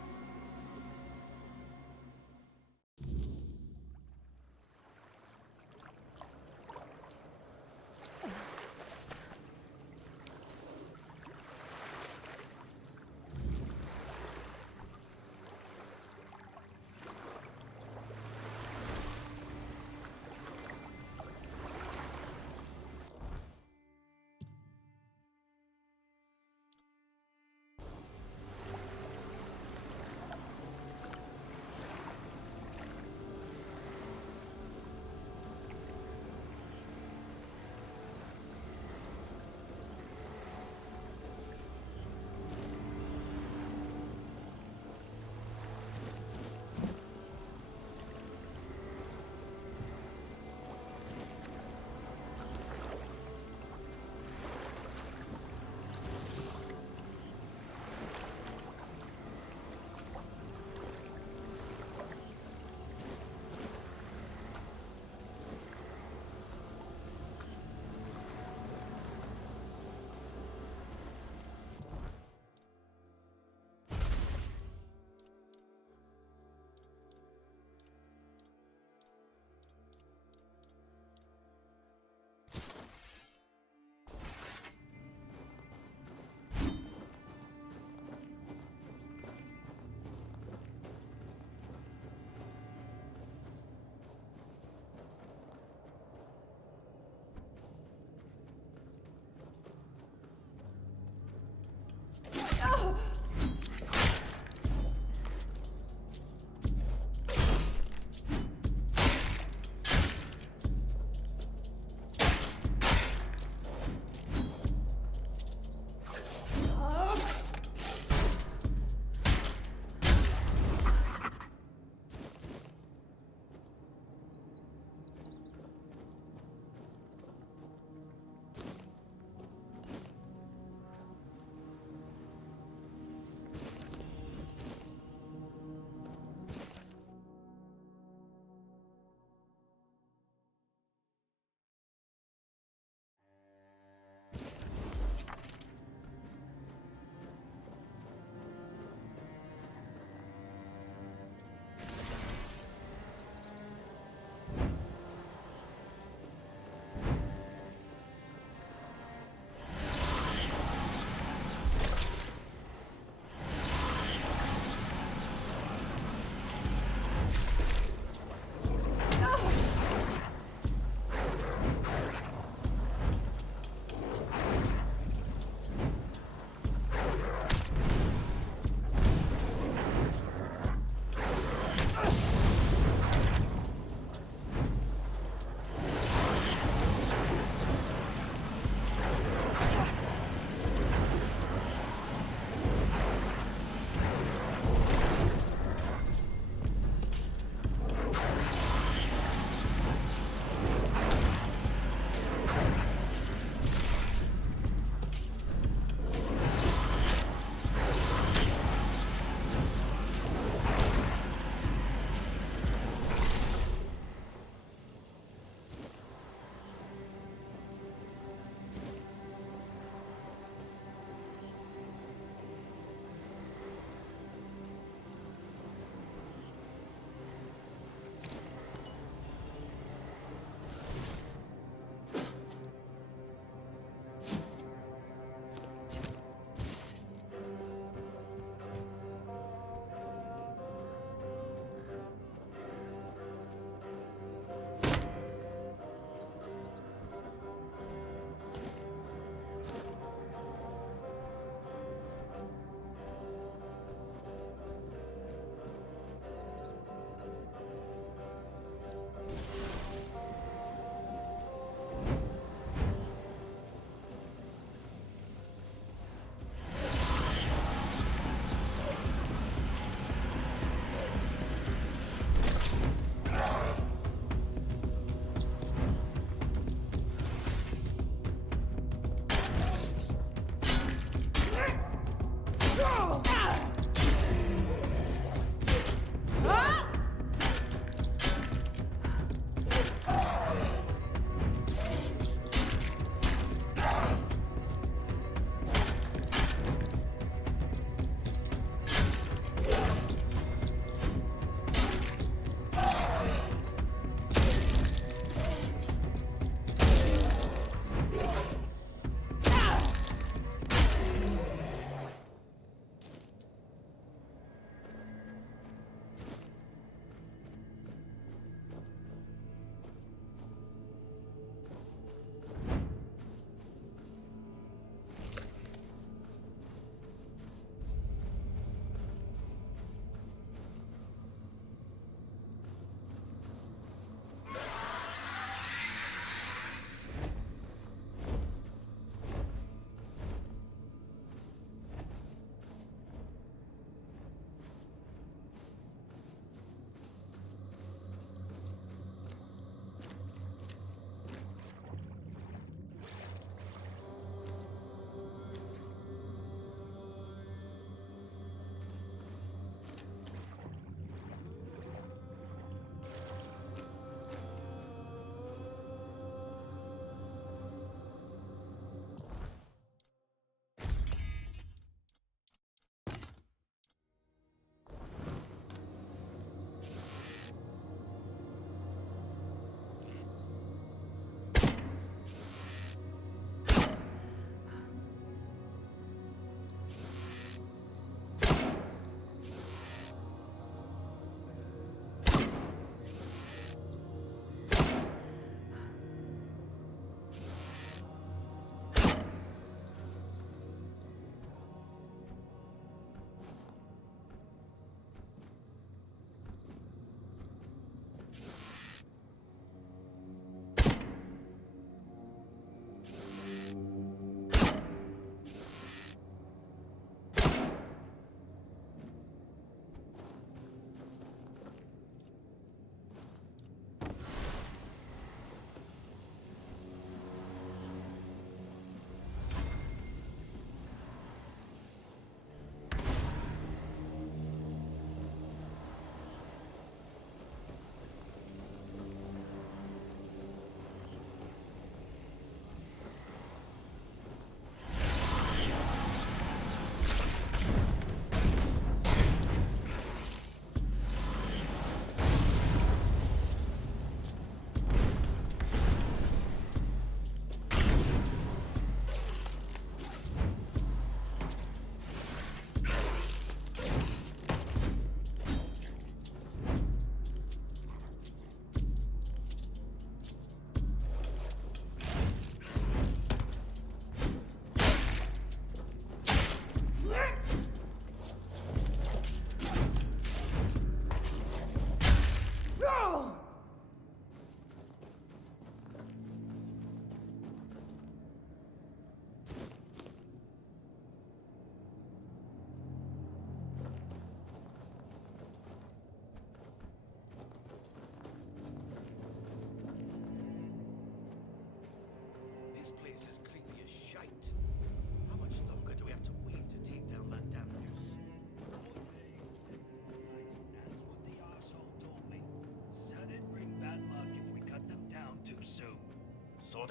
thought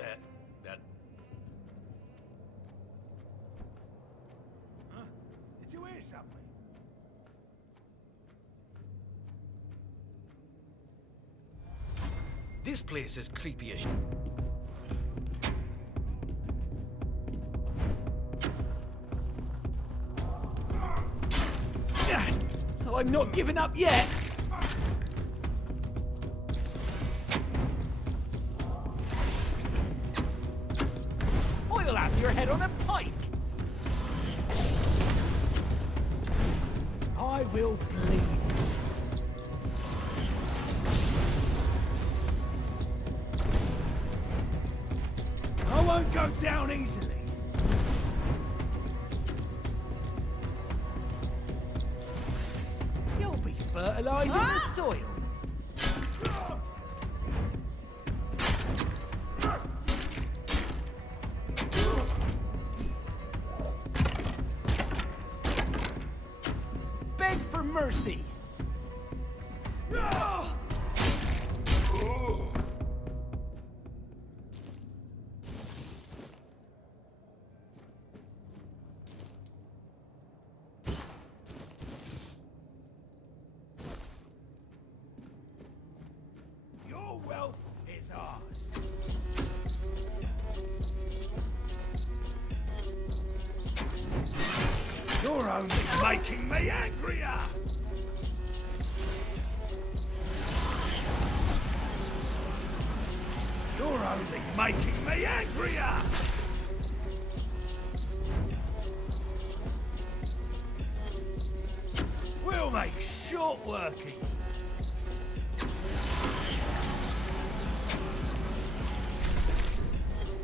that... Huh? Did you hear something? This place is creepy as Oh, I'm not giving up yet! I'll have your head on a pike! I will bleed. I won't go down easily. You'll be fertilizing the soil. Beg for mercy. Your wealth is ours. You're only making me angrier! You're only making me angrier! We'll make short working.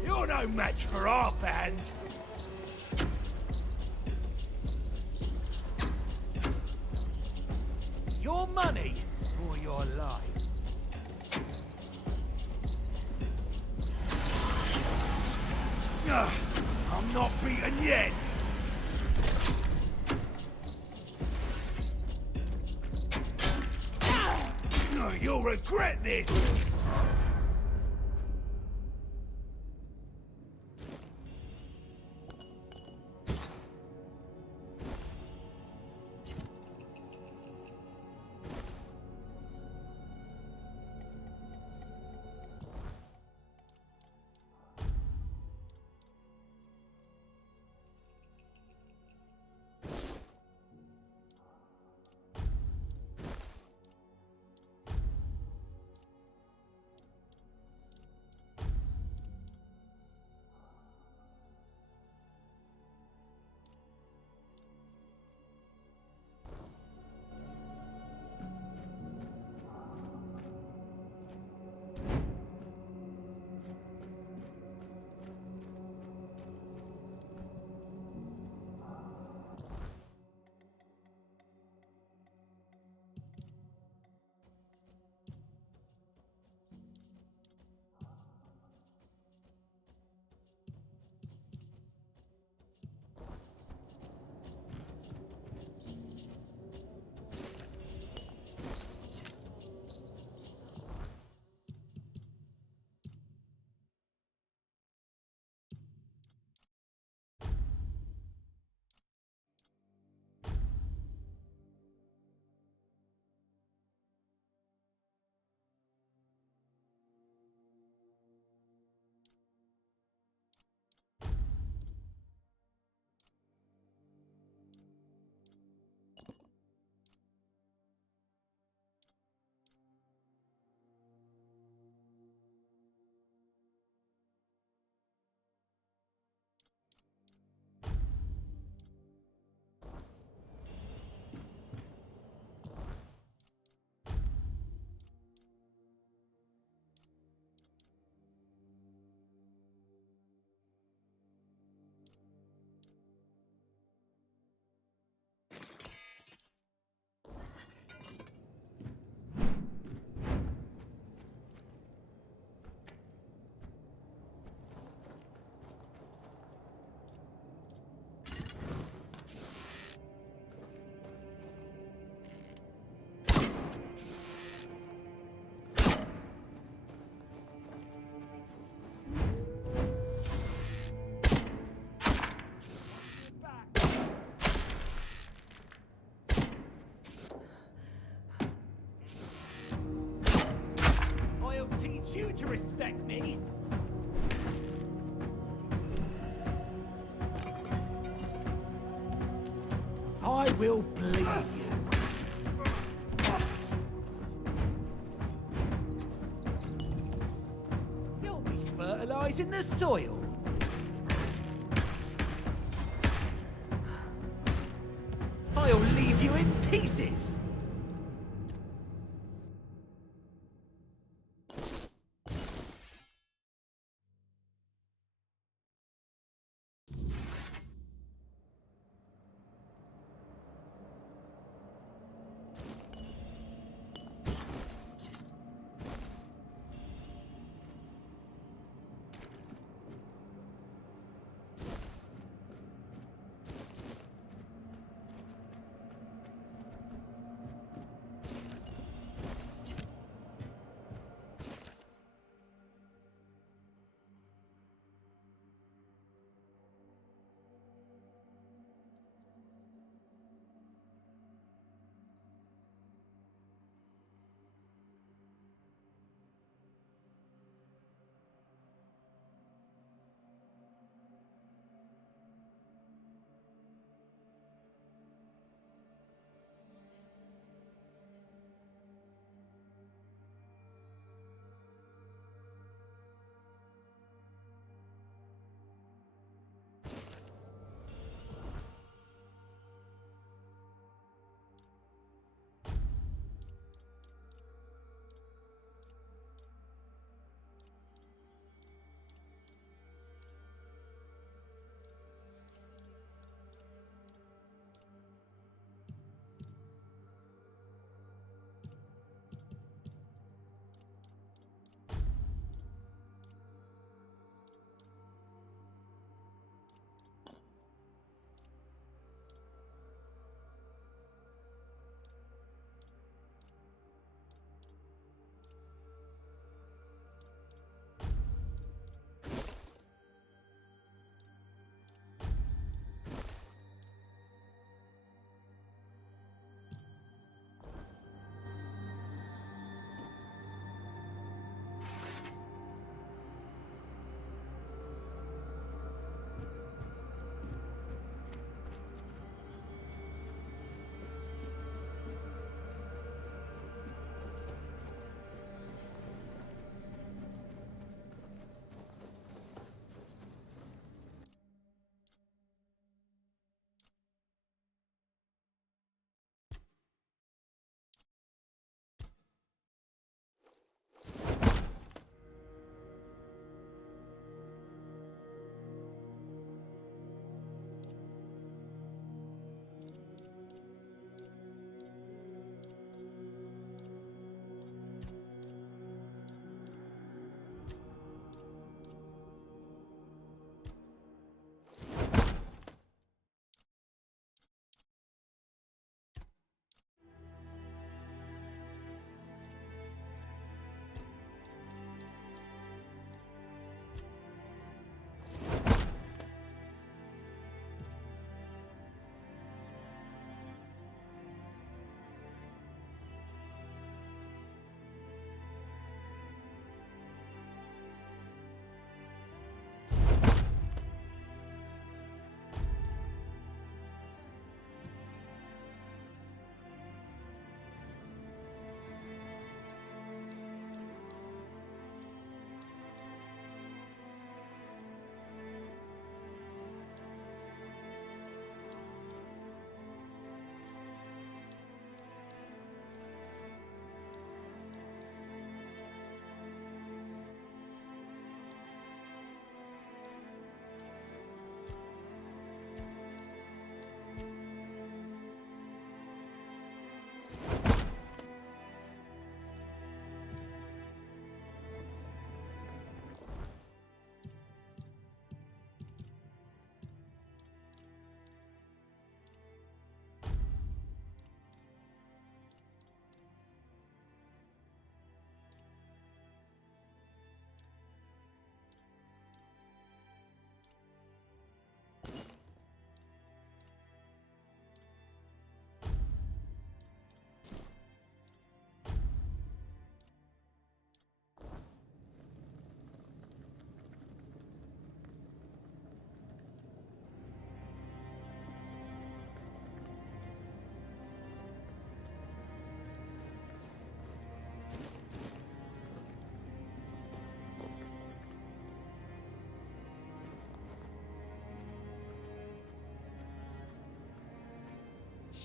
You're no match for our band. Your money or your life? Ugh, I'm not beaten yet. You'll regret this. to respect me? I will bleed you. You'll be fertilizing the soil. I'll leave you in pieces.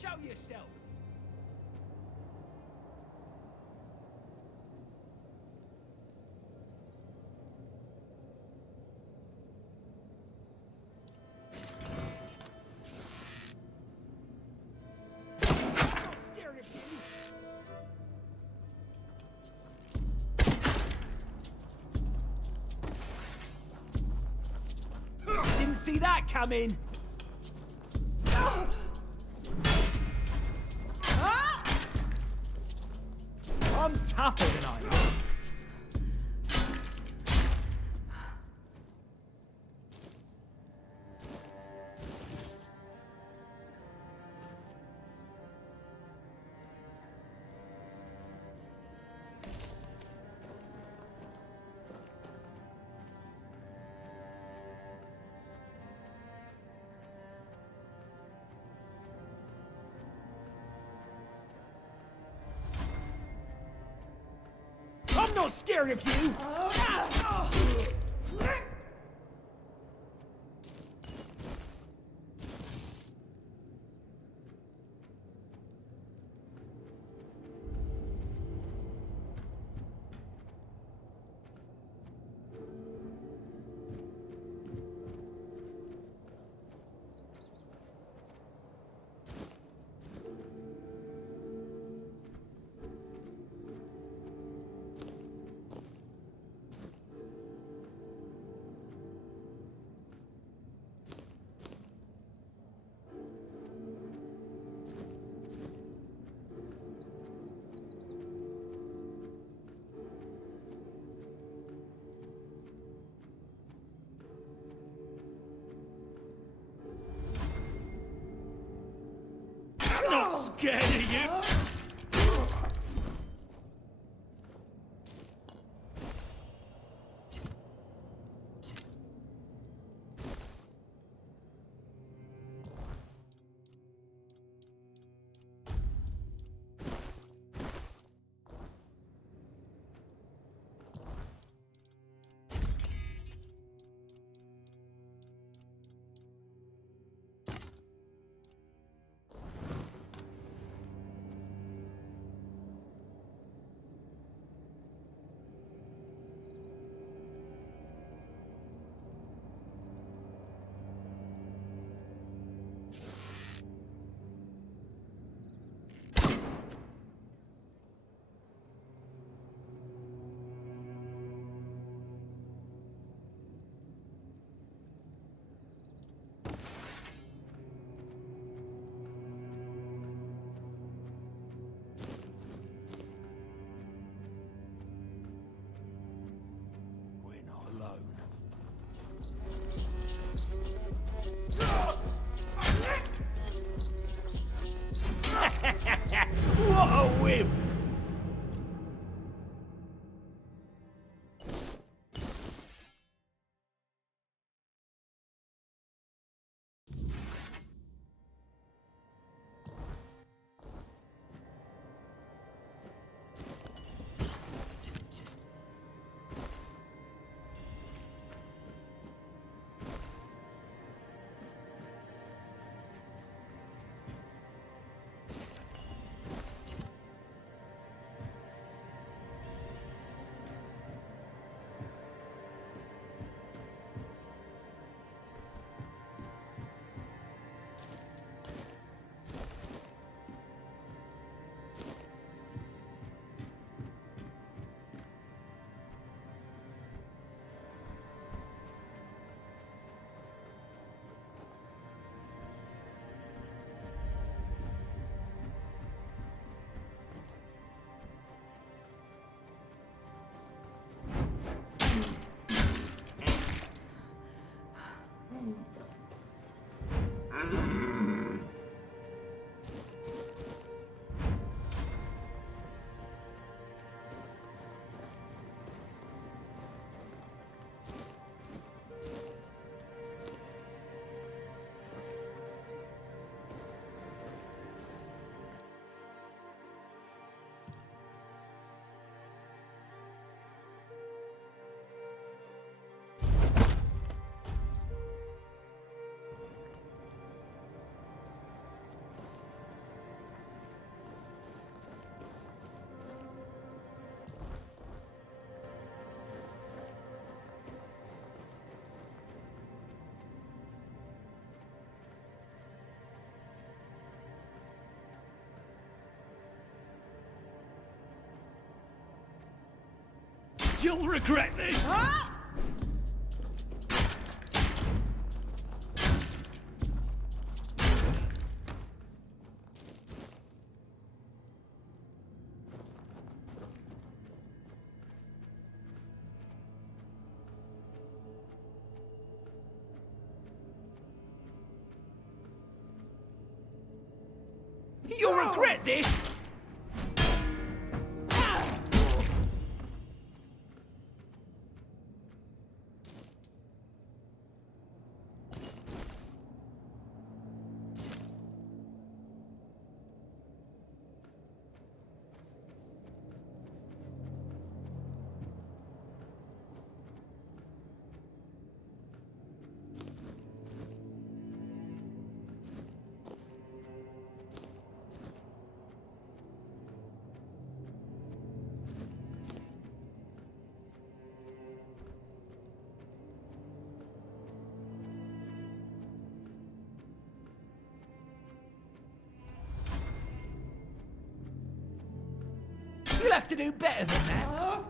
Show yourself! Didn't see that coming! I'm tougher than I am. I'm not scared of you! Scared of you? You'll regret this! You'll regret this! You'll have to do better than that.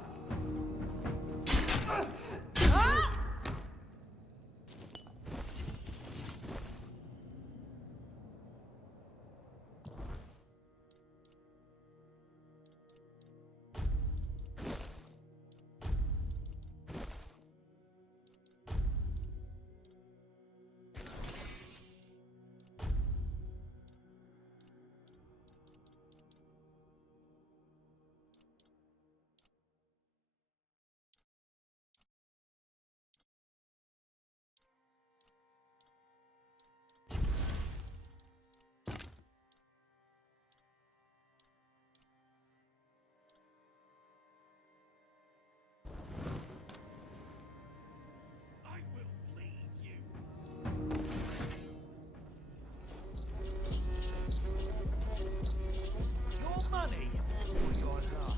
Money or your life.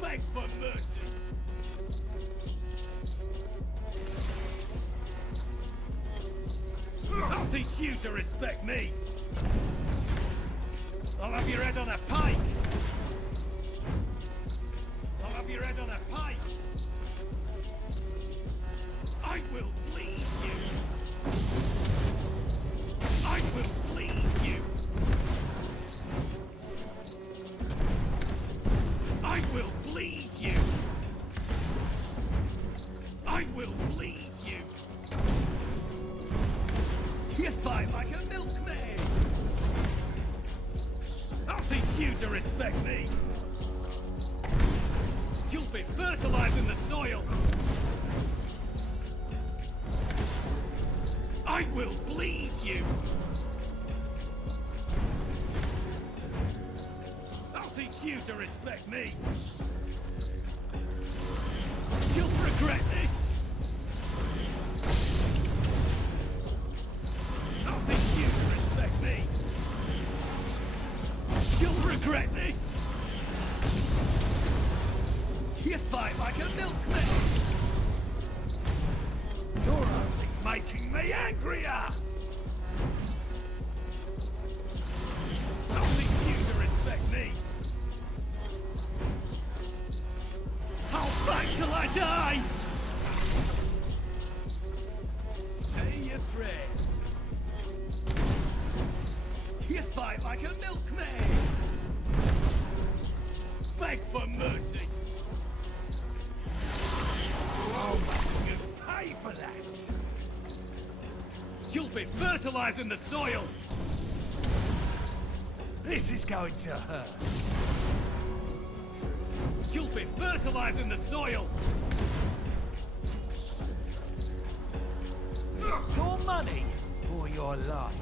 Beg for mercy. I'll teach you to respect me. I'll have your head on a pike. I'll have your head on a pike. I will bleed you. I will bleed you. I will bleed you! I will bleed you! You fight like a milkmaid! I'll teach you to respect me! You'll be fertilizing the soil! I will bleed you! Teach you to respect me. You'll regret this. I'll teach you to respect me. You'll regret this. You fight like a milkmaid. You're only making me angrier. I'll teach you to respect me. I'll fight till I die! Say your prayers. You fight like a milkmaid! Beg for mercy! Oh, you pay for that! You'll be fertilizing the soil! This is going to hurt. You'll be fertilizing the soil! Your money or your life?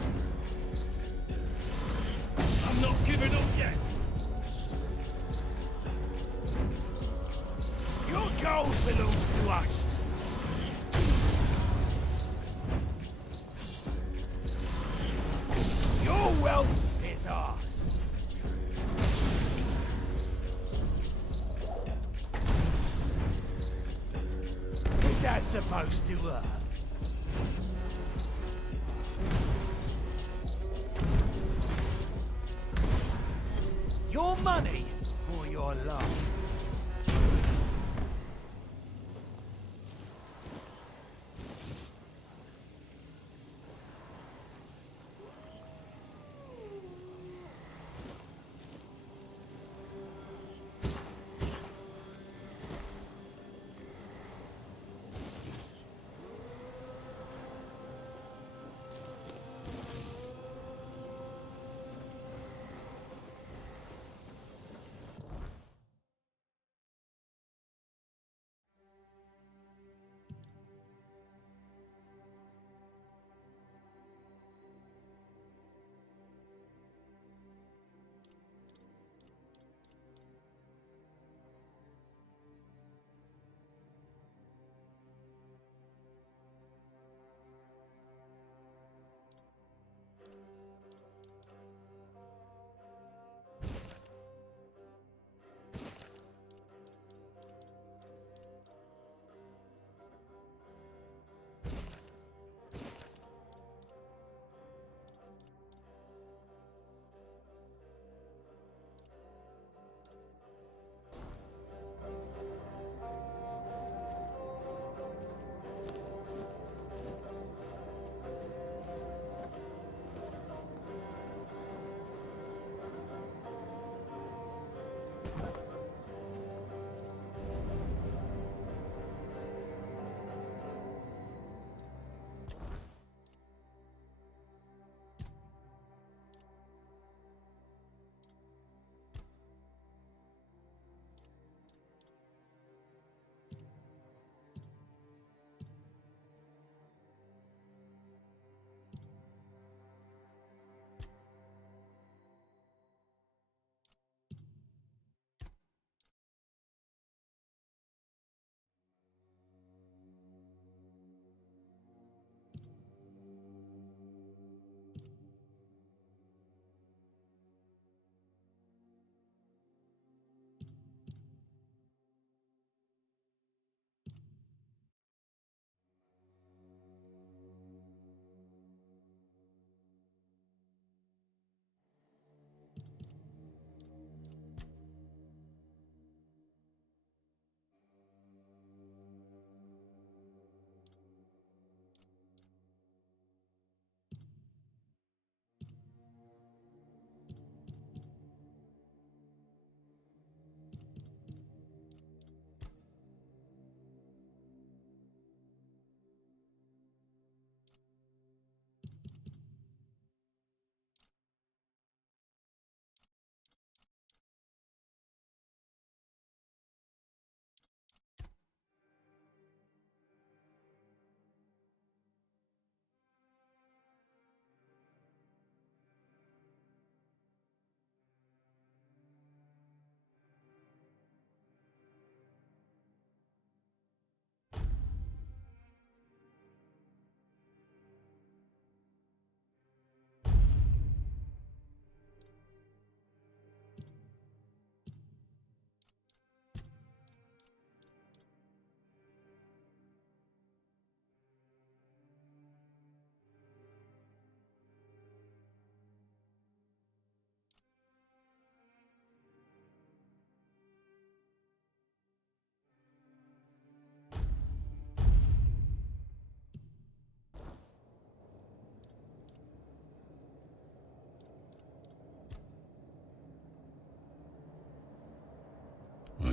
I'm not giving up yet! Your gold belongs to us! Your wealth is ours! What's that supposed to hurt? Your money or your life?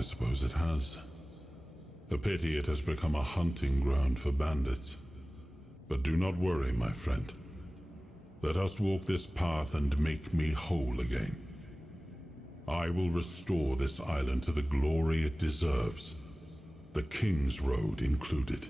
suppose it has. A pity it has become a hunting ground for bandits. But do not worry, my friend. Let us walk this path and make me whole again. I will restore this island to the glory it deserves, the King's Road included.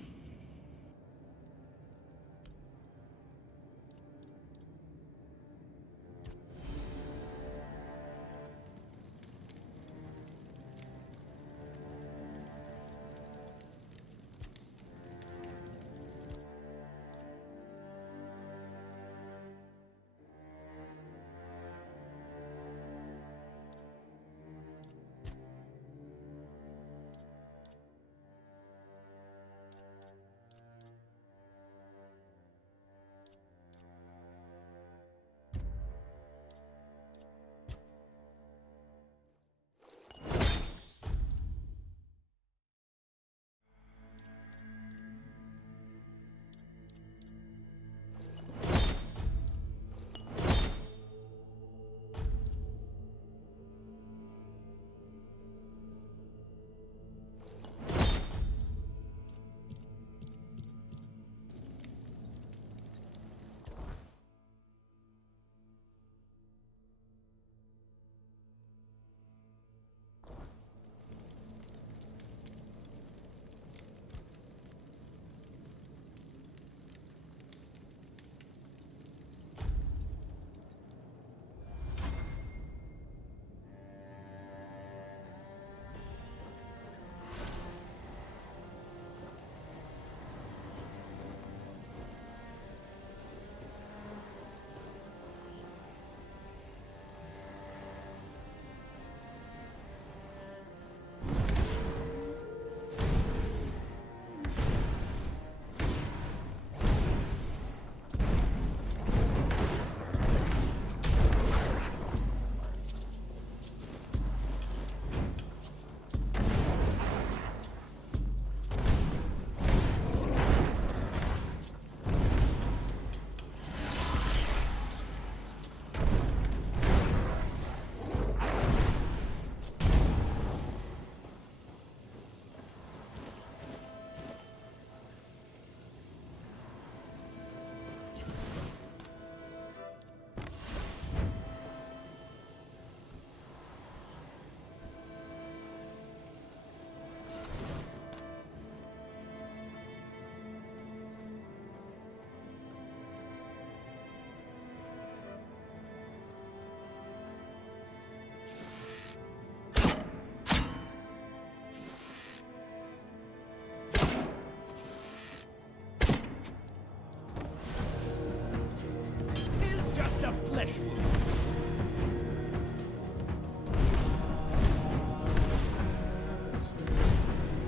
flesh wound.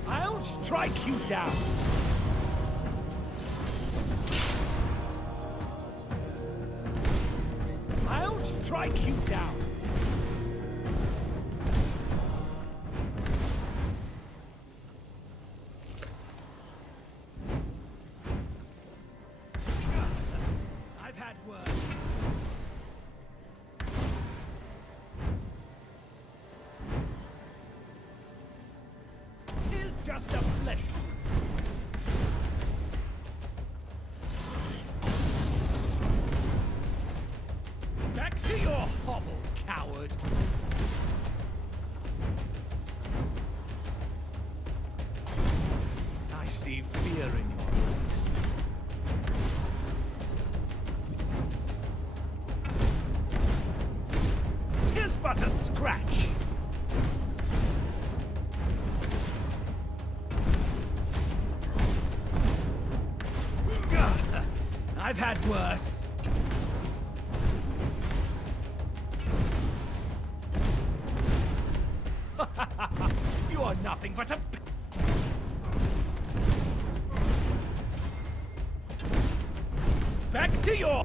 I'll strike you down. I'll strike you down. I've had worse. Here's just a flesh wound. Back to your hovel, coward! I see fear in your eyes. Tis but a scratch! I've had worse. You are nothing but a... Back to your...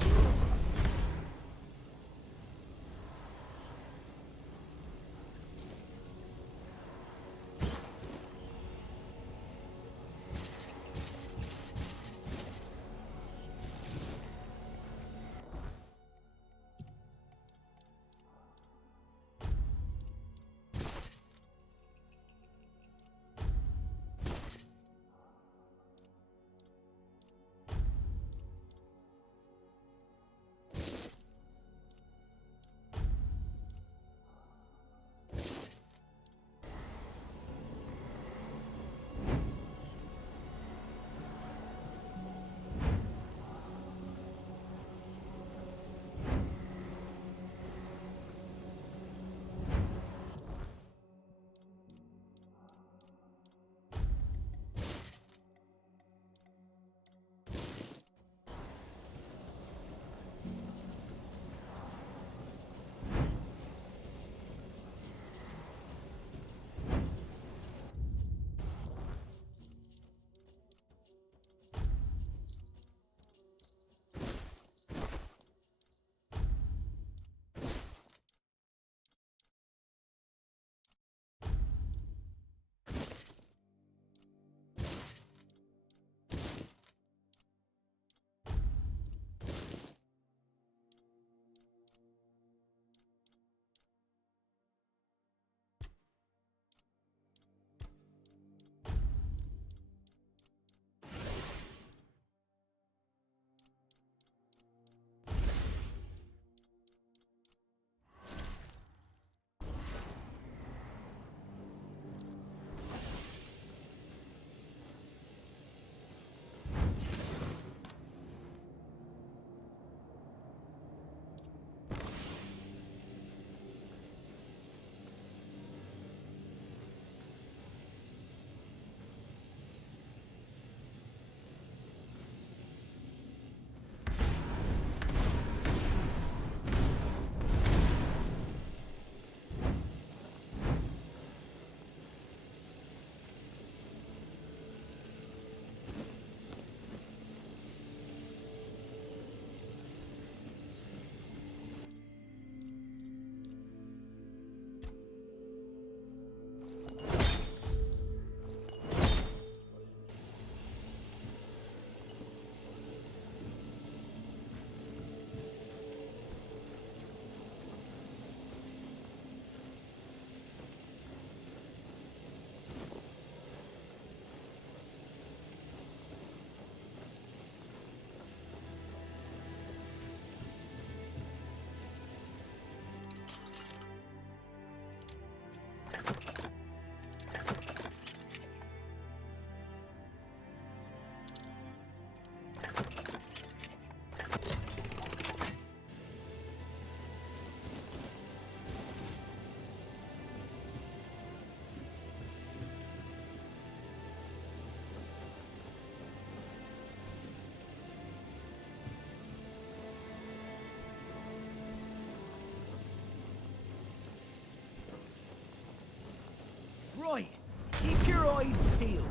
your eyes peeled.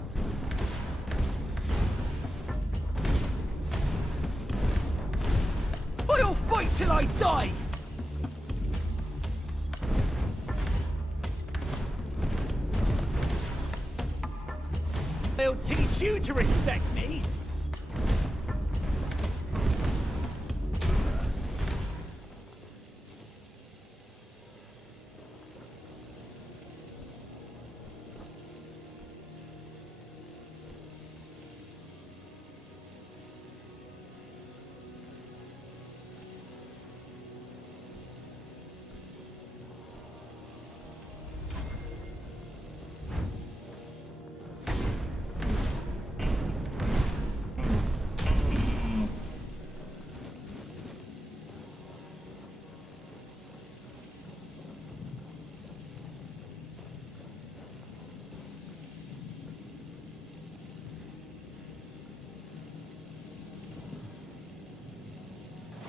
I'll fight till I die! I'll teach you to respect me!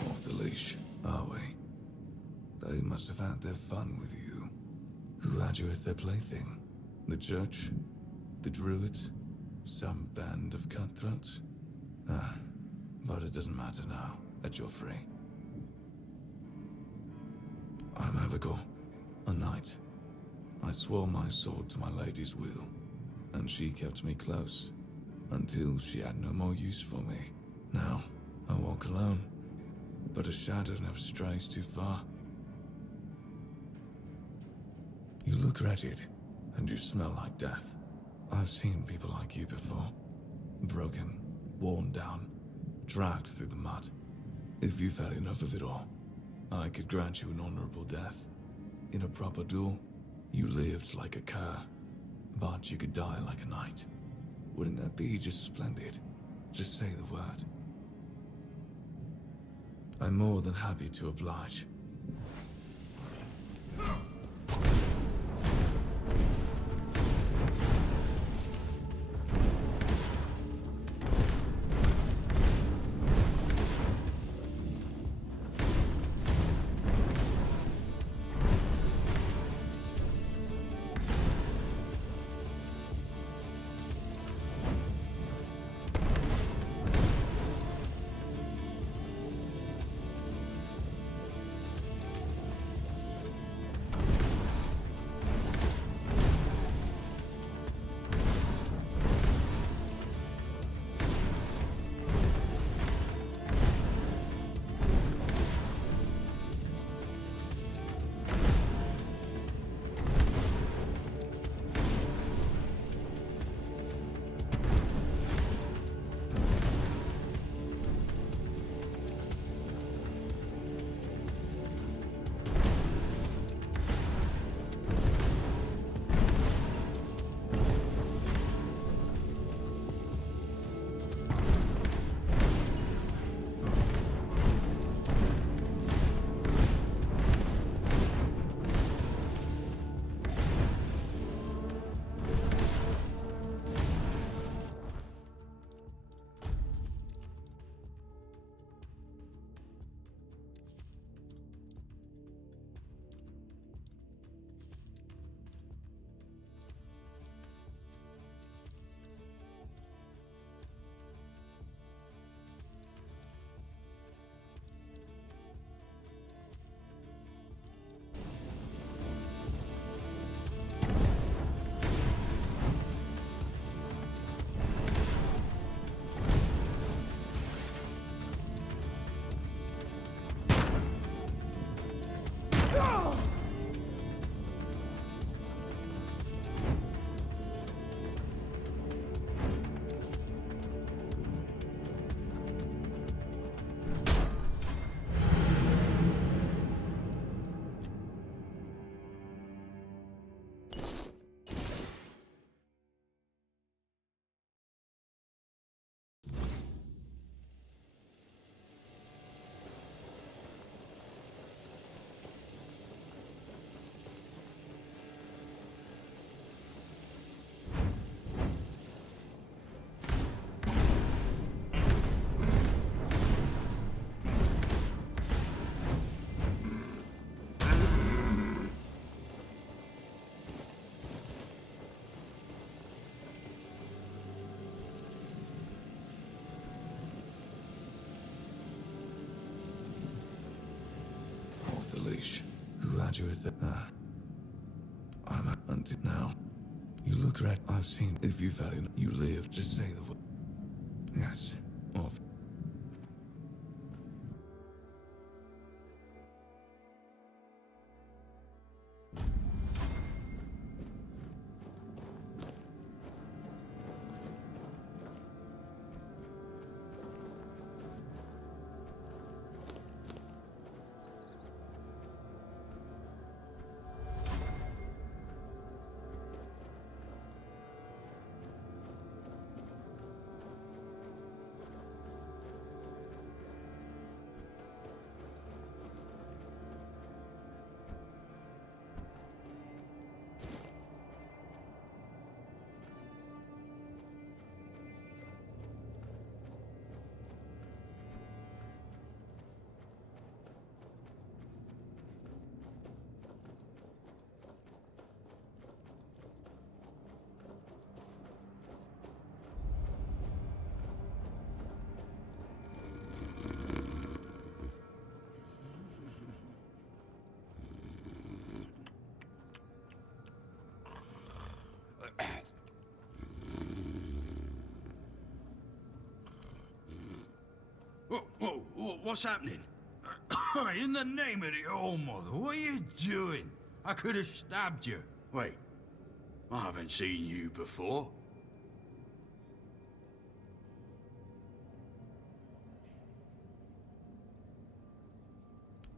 Off the leash, are we? They must have had their fun with you. Who had you as their plaything? The church? The druids? Some band of cutthroats? Ah, but it doesn't matter now that you're free. I'm Abigail, a knight. I swore my sword to my lady's will, and she kept me close, until she had no more use for me. Now, I walk alone, but a shadow never strays too far. You look wretched, and you smell like death. I've seen people like you before. Broken, worn down, dragged through the mud. If you've had enough of it all, I could grant you an honorable death. In a proper duel, you lived like a cur, but you could die like a knight. Wouldn't that be just splendid? Just say the word. I'm more than happy to oblige. issue is that, I'm a until now. You look right. I've seen. If you've had enough, you live. Just say the word. Yes. Off. What's happening? In the name of the All-Mother, what are you doing? I could have stabbed you. Wait, I haven't seen you before.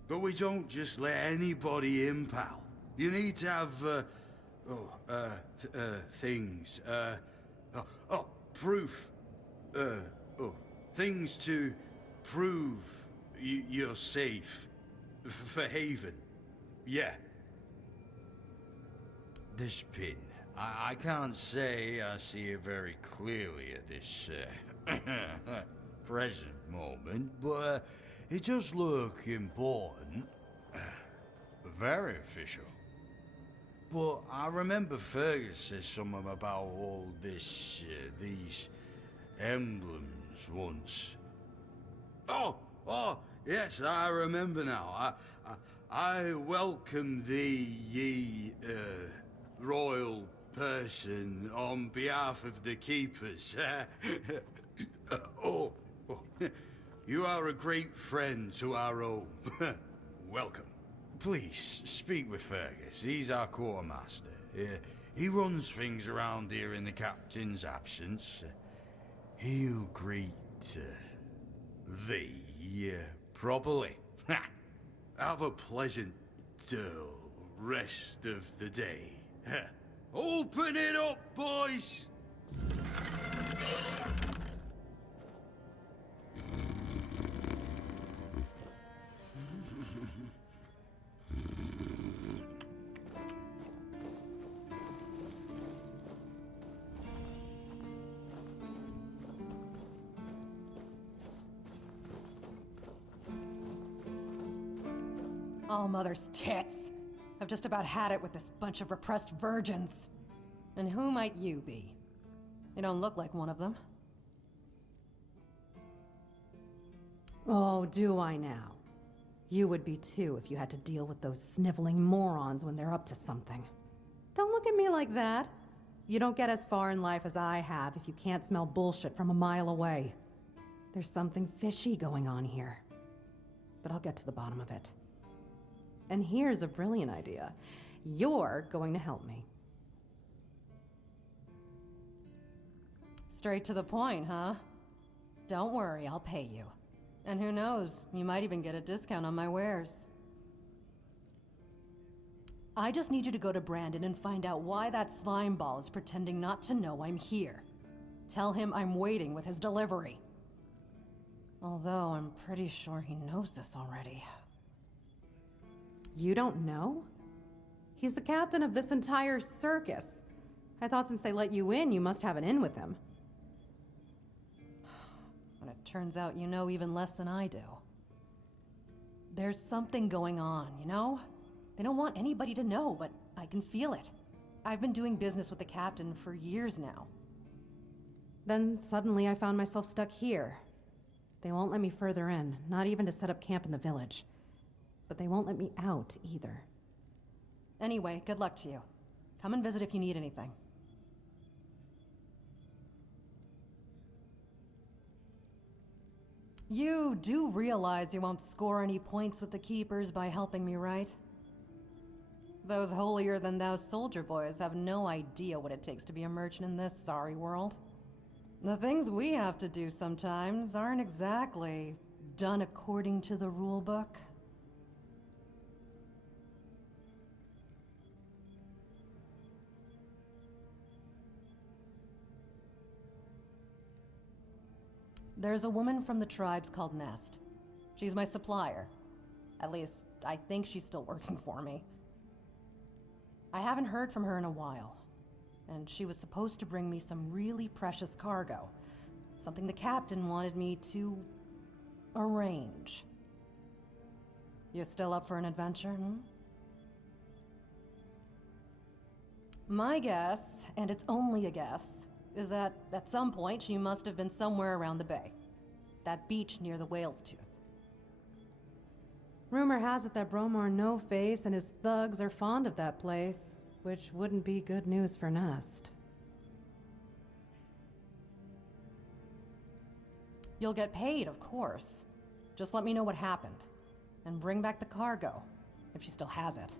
But we don't just let anybody in, pal. You need to have, things, proof. Things to prove you're safe. For Haven. Yeah. This pin. I can't say I see it very clearly at this, present moment, but it does look important. Very official. But I remember Fergus said something about all this, these emblems once. Oh, yes, I remember now. I welcome thee, ye, royal person, on behalf of the keepers. You are a great friend to our home. Welcome. Please, speak with Fergus. He's our quartermaster. He runs things around here in the captain's absence. He'll greet thee properly. Have a pleasant rest of the day. Open it up, boys! All mother's tits. I've just about had it with this bunch of repressed virgins. And who might you be? You don't look like one of them. Oh, do I now? You would be too if you had to deal with those sniveling morons when they're up to something. Don't look at me like that. You don't get as far in life as I have if you can't smell bullshit from a mile away. There's something fishy going on here. But I'll get to the bottom of it. And here's a brilliant idea. You're going to help me. Straight to the point, huh? Don't worry, I'll pay you. And who knows, you might even get a discount on my wares. I just need you to go to Brandon and find out why that slime ball is pretending not to know I'm here. Tell him I'm waiting with his delivery. Although I'm pretty sure he knows this already. You don't know? He's the captain of this entire circus. I thought since they let you in, you must have an in with him. But it turns out you know even less than I do. There's something going on, you know? They don't want anybody to know, but I can feel it. I've been doing business with the captain for years now. Then suddenly I found myself stuck here. They won't let me further in, not even to set up camp in the village. But they won't let me out either. Anyway, good luck to you. Come and visit if you need anything. You do realize you won't score any points with the Keepers by helping me, right? Those holier-than-thou soldier boys have no idea what it takes to be a merchant in this sorry world. The things we have to do sometimes aren't exactly done according to the rulebook. There's a woman from the tribes called Nest. She's my supplier. At least, I think she's still working for me. I haven't heard from her in a while, and she was supposed to bring me some really precious cargo. Something the captain wanted me to arrange. You still up for an adventure, hmm? My guess, and it's only a guess, is that at some point she must have been somewhere around the bay. That beach near the Whale's Tooth. Rumor has it that Bromar No-Face and his thugs are fond of that place, which wouldn't be good news for Nest. You'll get paid, of course. Just let me know what happened. And bring back the cargo, if she still has it.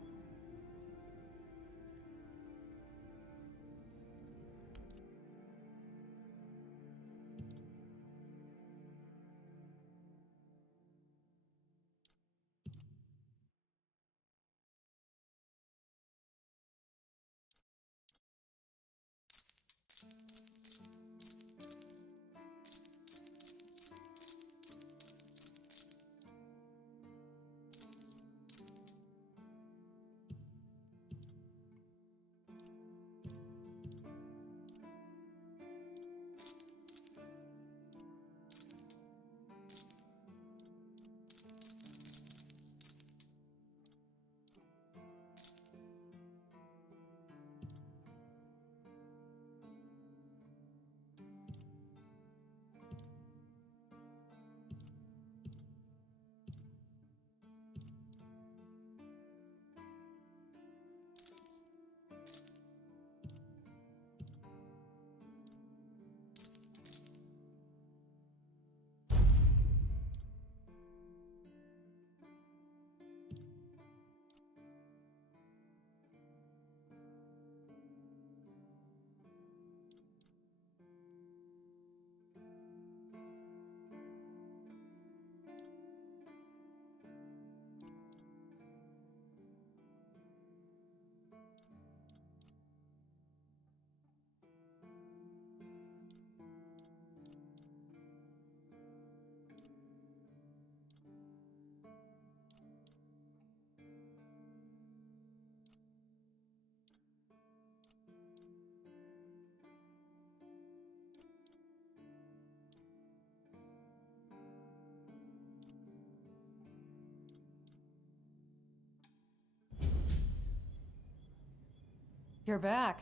You're back.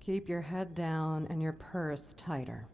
Keep your head down and your purse tighter.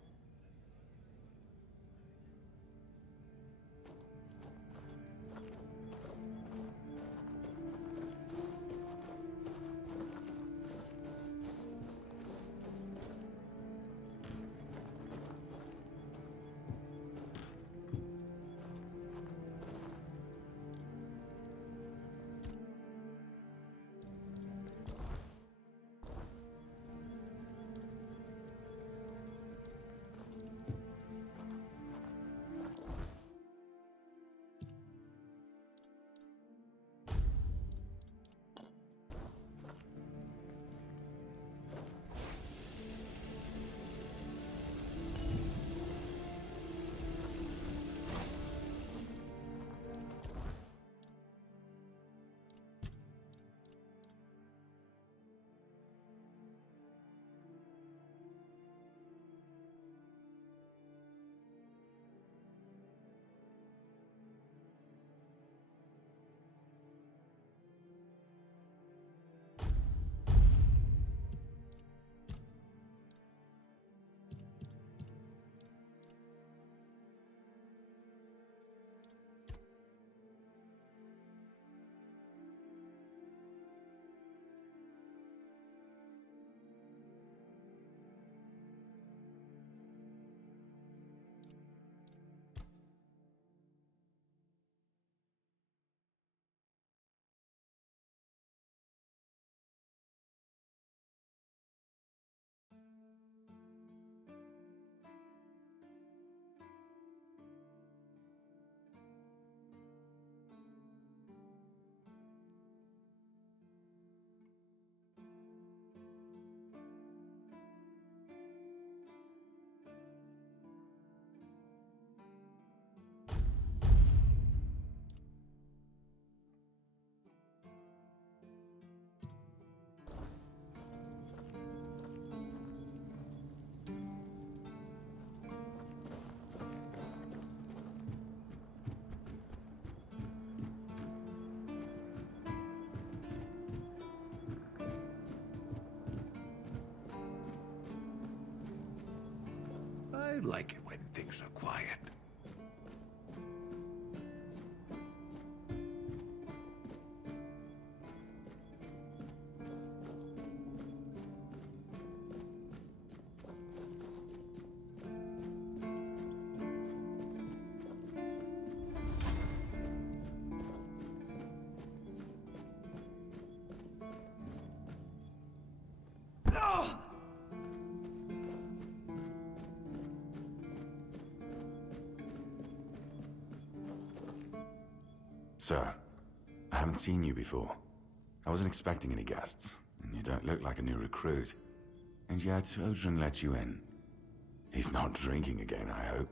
I like it when things are quiet. Sir, I haven't seen you before. I wasn't expecting any guests, and you don't look like a new recruit. And yet, Odrin let you in. He's not drinking again, I hope.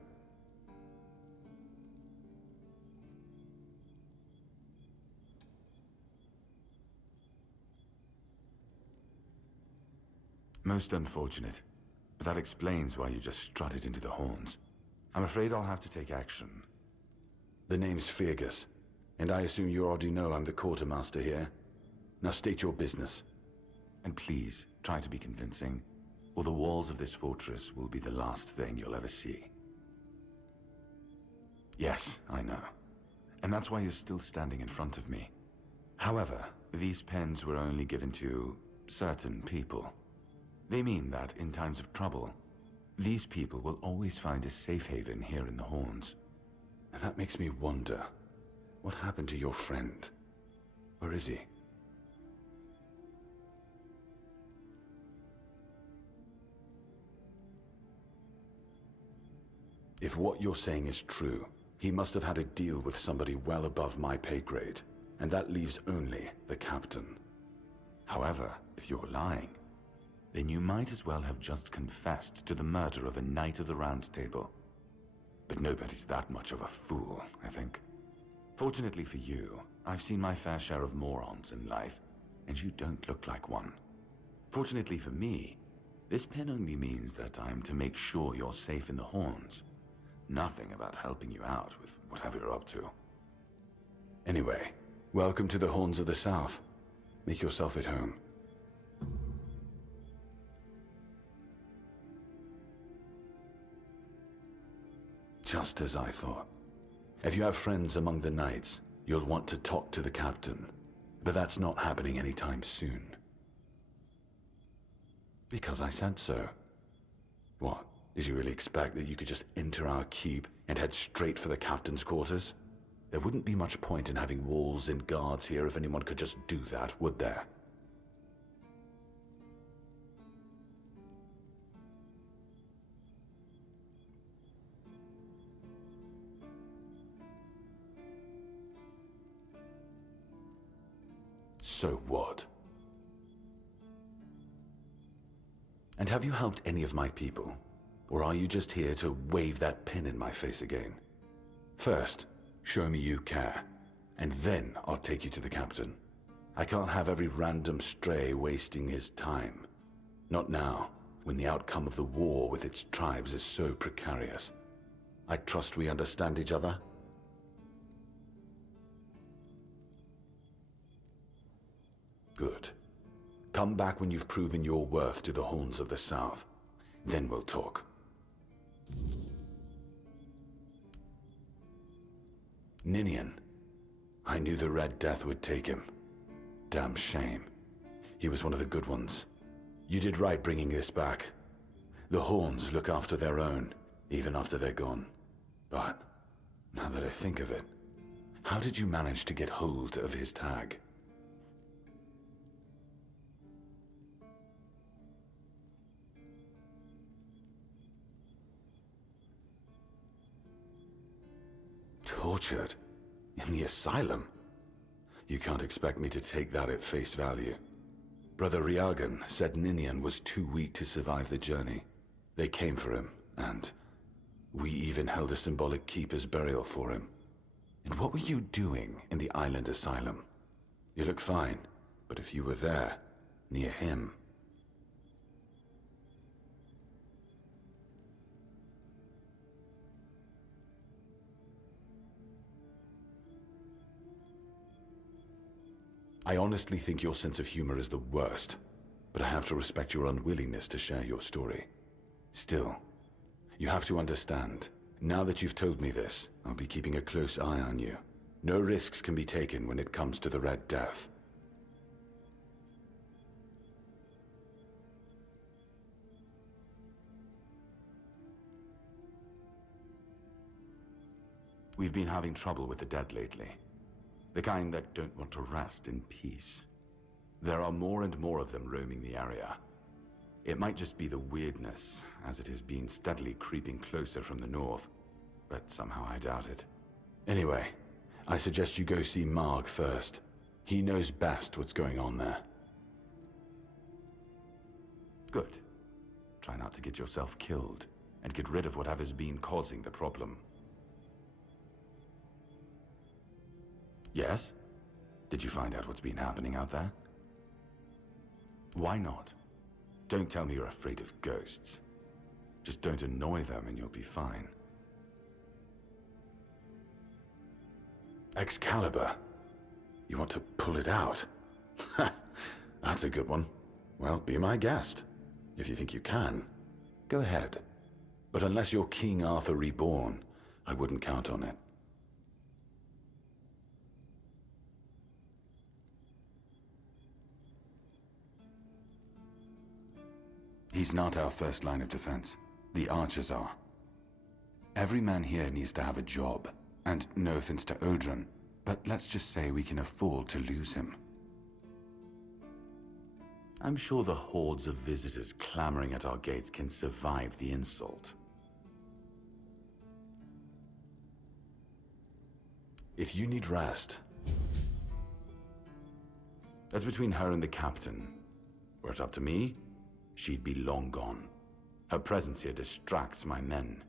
Most unfortunate, but that explains why you just strutted into the horns. I'm afraid I'll have to take action. The name's Fergus, and I assume you already know I'm the quartermaster here. Now state your business. And please, try to be convincing, or the walls of this fortress will be the last thing you'll ever see. Yes, I know. And that's why you're still standing in front of me. However, these pens were only given to certain people. They mean that in times of trouble, these people will always find a safe haven here in the Horns. And that makes me wonder, what happened to your friend? Where is he? If what you're saying is true, he must have had a deal with somebody well above my pay grade, and that leaves only the captain. However, if you're lying, then you might as well have just confessed to the murder of a Knight of the Round Table. But nobody's that much of a fool, I think. Fortunately for you, I've seen my fair share of morons in life, and you don't look like one. Fortunately for me, this pen only means that I'm to make sure you're safe in the Horns. Nothing about helping you out with whatever you're up to. Anyway, welcome to the Horns of the South. Make yourself at home. Just as I thought. If you have friends among the knights, you'll want to talk to the captain. But that's not happening anytime soon. Because I said so. What? Did you really expect that you could just enter our keep and head straight for the captain's quarters? There wouldn't be much point in having walls and guards here if anyone could just do that, would there? So what? And have you helped any of my people? Or are you just here to wave that pen in my face again? First, show me you care, and then I'll take you to the captain. I can't have every random stray wasting his time. Not now, when the outcome of the war with its tribes is so precarious. I trust we understand each other? Good. Come back when you've proven your worth to the Horns of the South. Then we'll talk. Ninian. I knew the Red Death would take him. Damn shame. He was one of the good ones. You did right bringing this back. The Horns look after their own, even after they're gone. But, now that I think of it, how did you manage to get hold of his tag? Tortured? In the asylum? You can't expect me to take that at face value. Brother Riagan said Ninian was too weak to survive the journey. They came for him, and we even held a symbolic keeper's burial for him. And what were you doing in the island asylum? You look fine, but if you were there, near him... I honestly think your sense of humor is the worst, but I have to respect your unwillingness to share your story. Still, You have to understand. Now that you've told me this, I'll be keeping a close eye on you. No risks can be taken when it comes to the Red Death. We've been having trouble with the dead lately. The kind that don't want to rest in peace. There are more and more of them roaming the area. It might just be the weirdness, as it has been steadily creeping closer from the north, but somehow I doubt it. Anyway, I suggest you go see Marg first. He knows best what's going on there. Good. Try not to get yourself killed, and get rid of whatever's been causing the problem. Yes? Did you find out what's been happening out there? Why not? Don't tell me you're afraid of ghosts. Just don't annoy them and you'll be fine. Excalibur. You want to pull it out? That's a good one. Well, be my guest. If you think you can, go ahead. But unless you're King Arthur reborn, I wouldn't count on it. He's not our first line of defense. The archers are. Every man here needs to have a job. And no offense to Odrin, but let's just say we can afford to lose him. I'm sure the hordes of visitors clamoring at our gates can survive the insult. If you need rest, that's between her and the captain. Were it up to me, she'd be long gone. Her presence here distracts my men.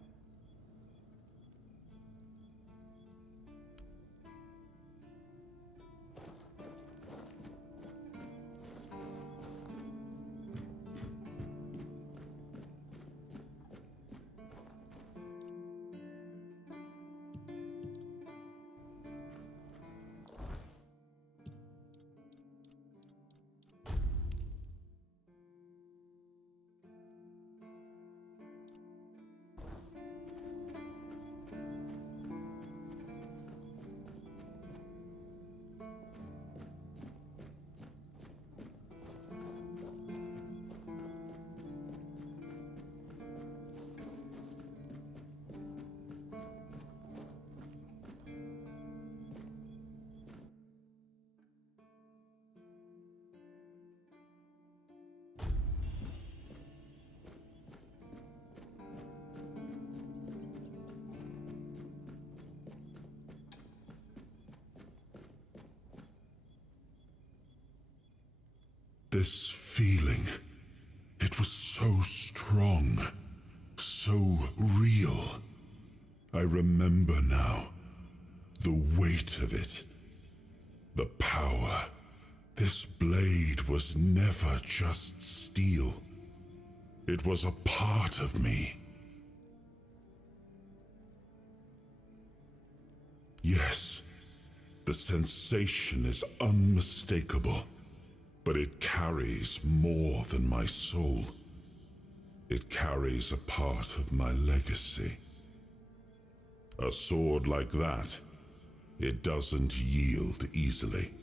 This feeling, it was so strong, so real. I remember now, the weight of it, the power. This blade was never just steel. It was a part of me. Yes, the sensation is unmistakable. But it carries more than my soul. It carries a part of my legacy. A sword like that, it doesn't yield easily.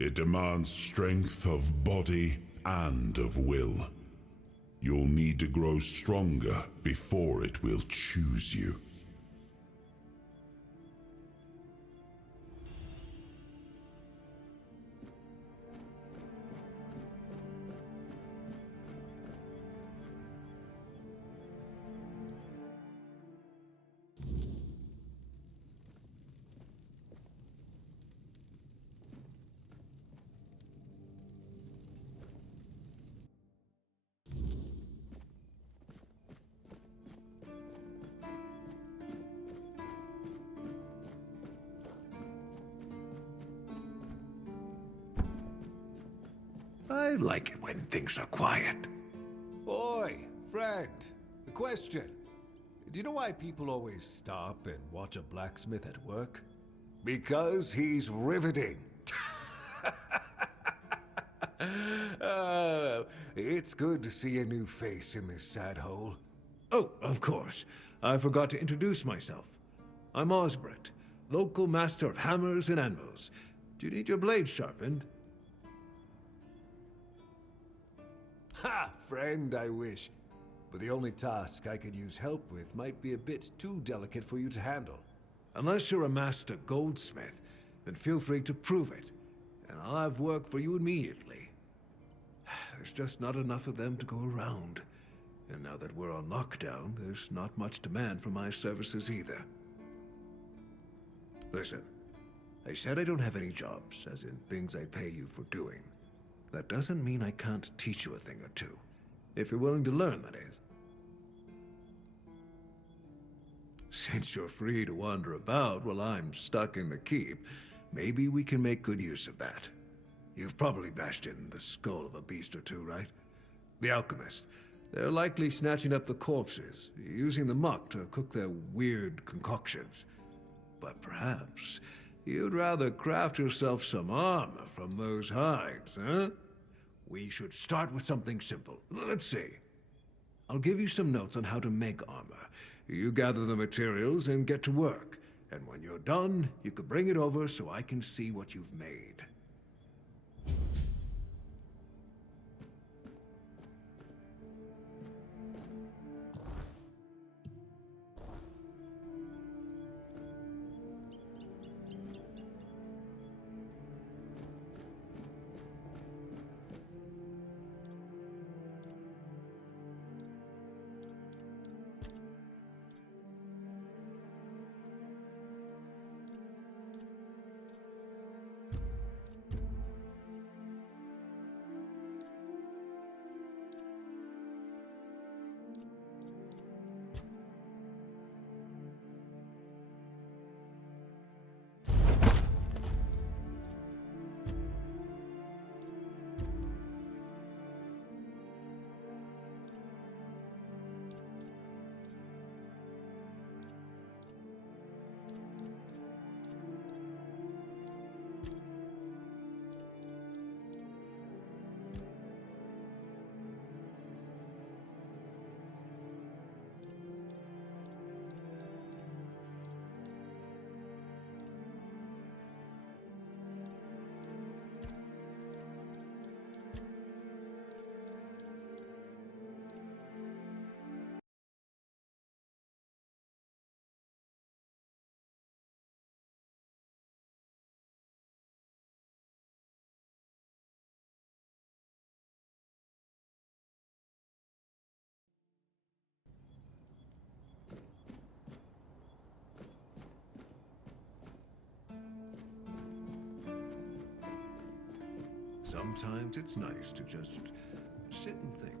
It demands strength of body and of will. You'll need to grow stronger before it will choose you. I like it when things are quiet. Oi, friend. A question. Do you know why people always stop and watch a blacksmith at work? Because he's riveting. It's good to see a new face in this sad hole. Oh, of course. I forgot to introduce myself. I'm Osbert, local master of hammers and anvils. Do you need your blade sharpened? Ha! Friend, I wish. But the only task I could use help with might be a bit too delicate for you to handle. Unless you're a master goldsmith, then feel free to prove it, and I'll have work for you immediately. There's just not enough of them to go around. And now that we're on lockdown, there's not much demand for my services either. Listen, I said I don't have any jobs, as in things I pay you for doing. That doesn't mean I can't teach you a thing or two. If you're willing to learn, that is. Since you're free to wander about while I'm stuck in the keep, maybe we can make good use of that. You've probably bashed in the skull of a beast or two, right? The alchemists. They're likely snatching up the corpses, using the muck to cook their weird concoctions. But perhaps you'd rather craft yourself some armor from those hides, huh? We should start with something simple. Let's see. I'll give you some notes on how to make armor. You gather the materials and get to work. And when you're done, you can bring it over so I can see what you've made. Sometimes it's nice to just sit and think.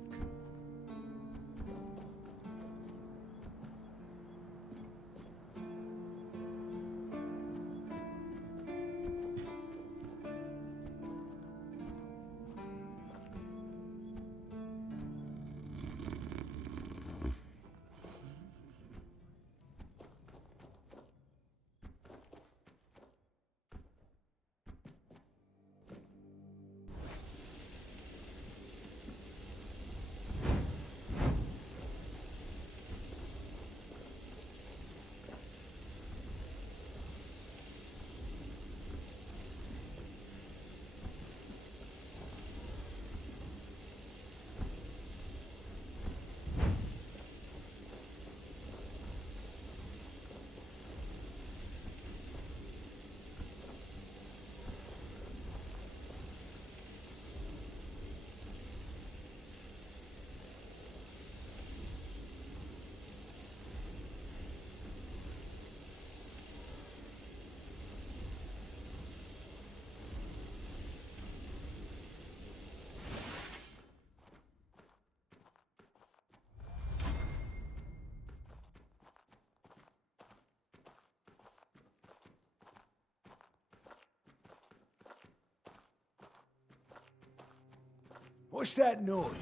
What's that noise?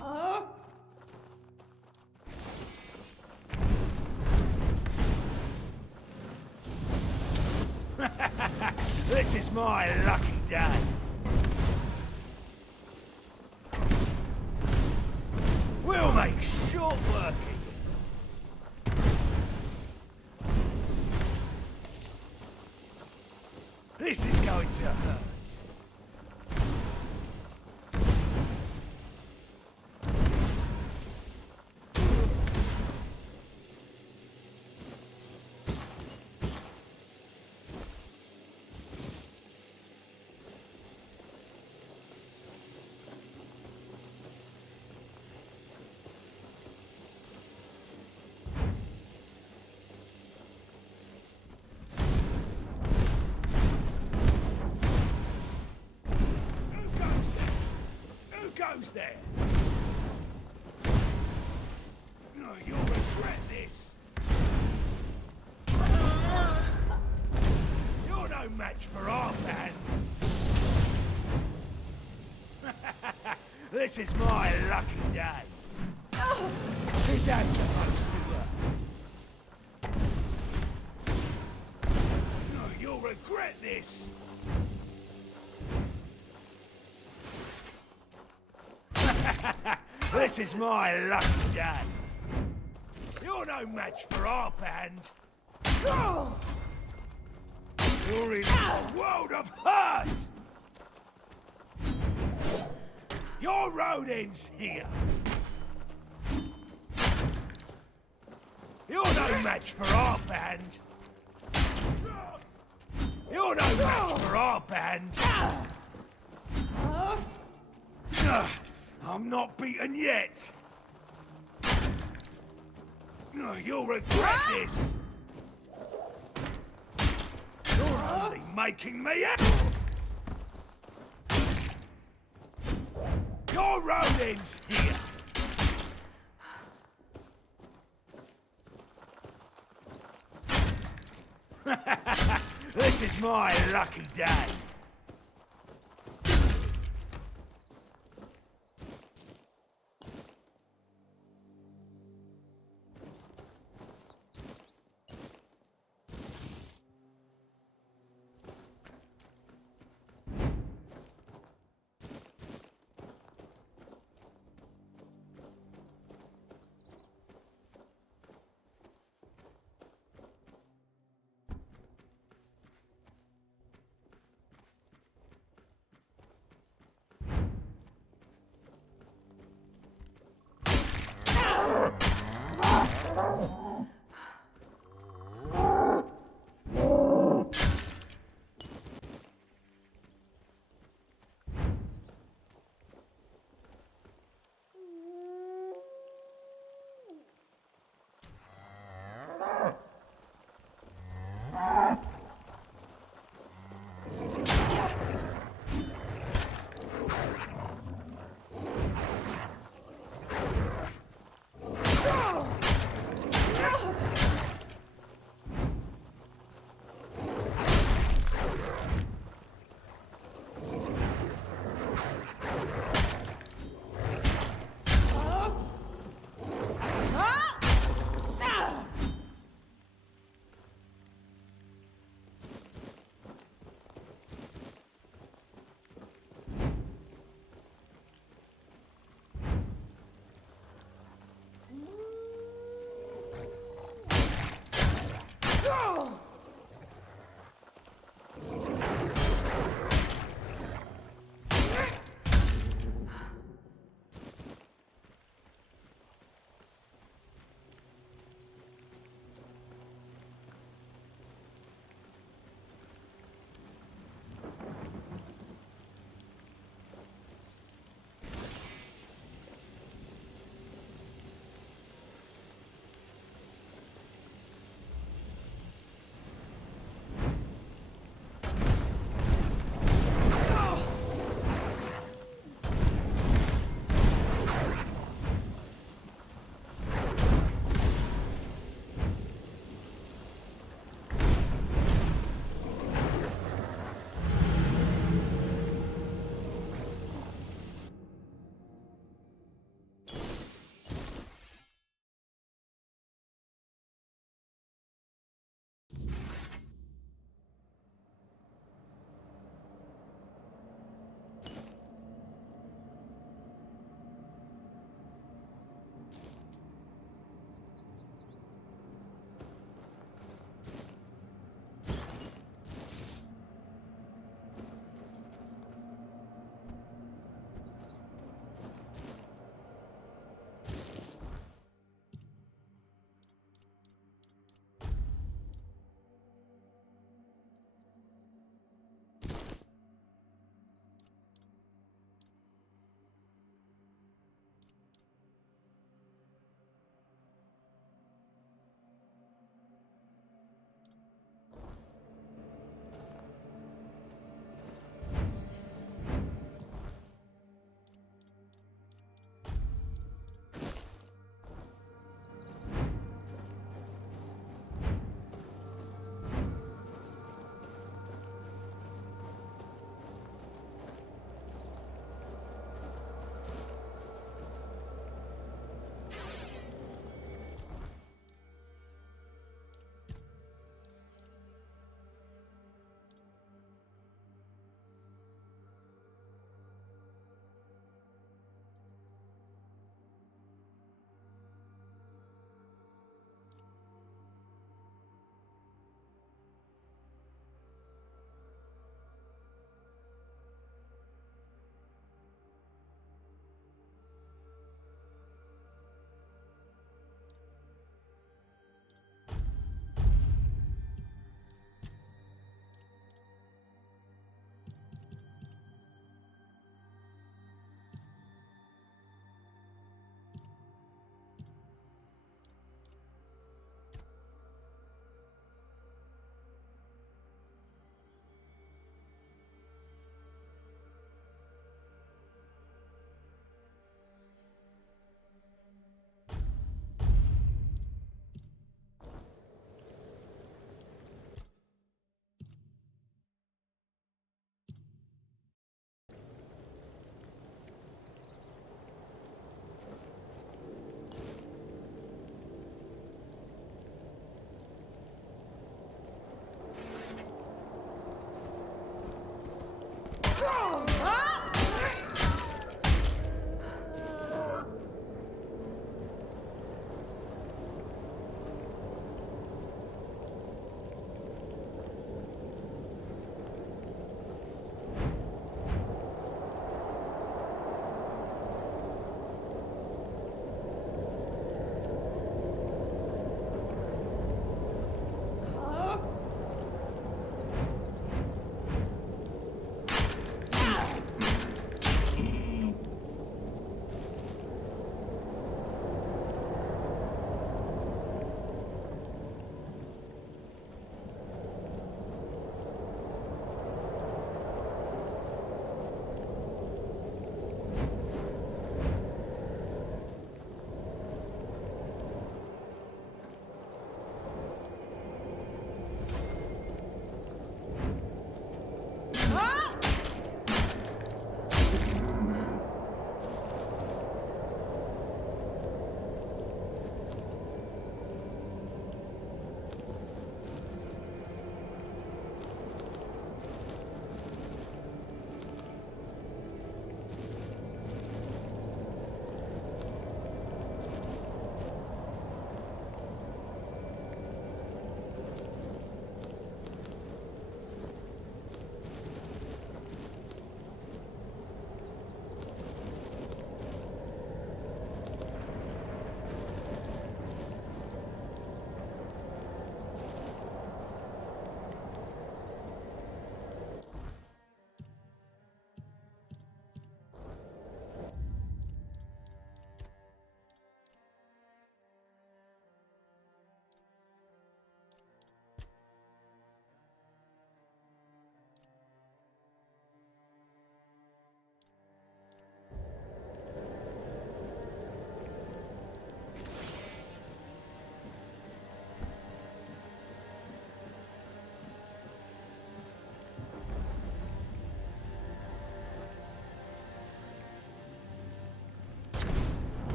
Huh? This is my lucky day. We'll make short work to hurt. Goes there. No, you'll regret this. You're no match for our band. This is my lucky day. Is that supposed to work? No, you'll regret this. This is my lucky day. You're no match for our band. You're in a world of hurt. Your road ends here. You're no match for our band. You're no match for our band. I'm not beaten yet. You'll regret this. You're only making me up. Your road ends here. This is my lucky day.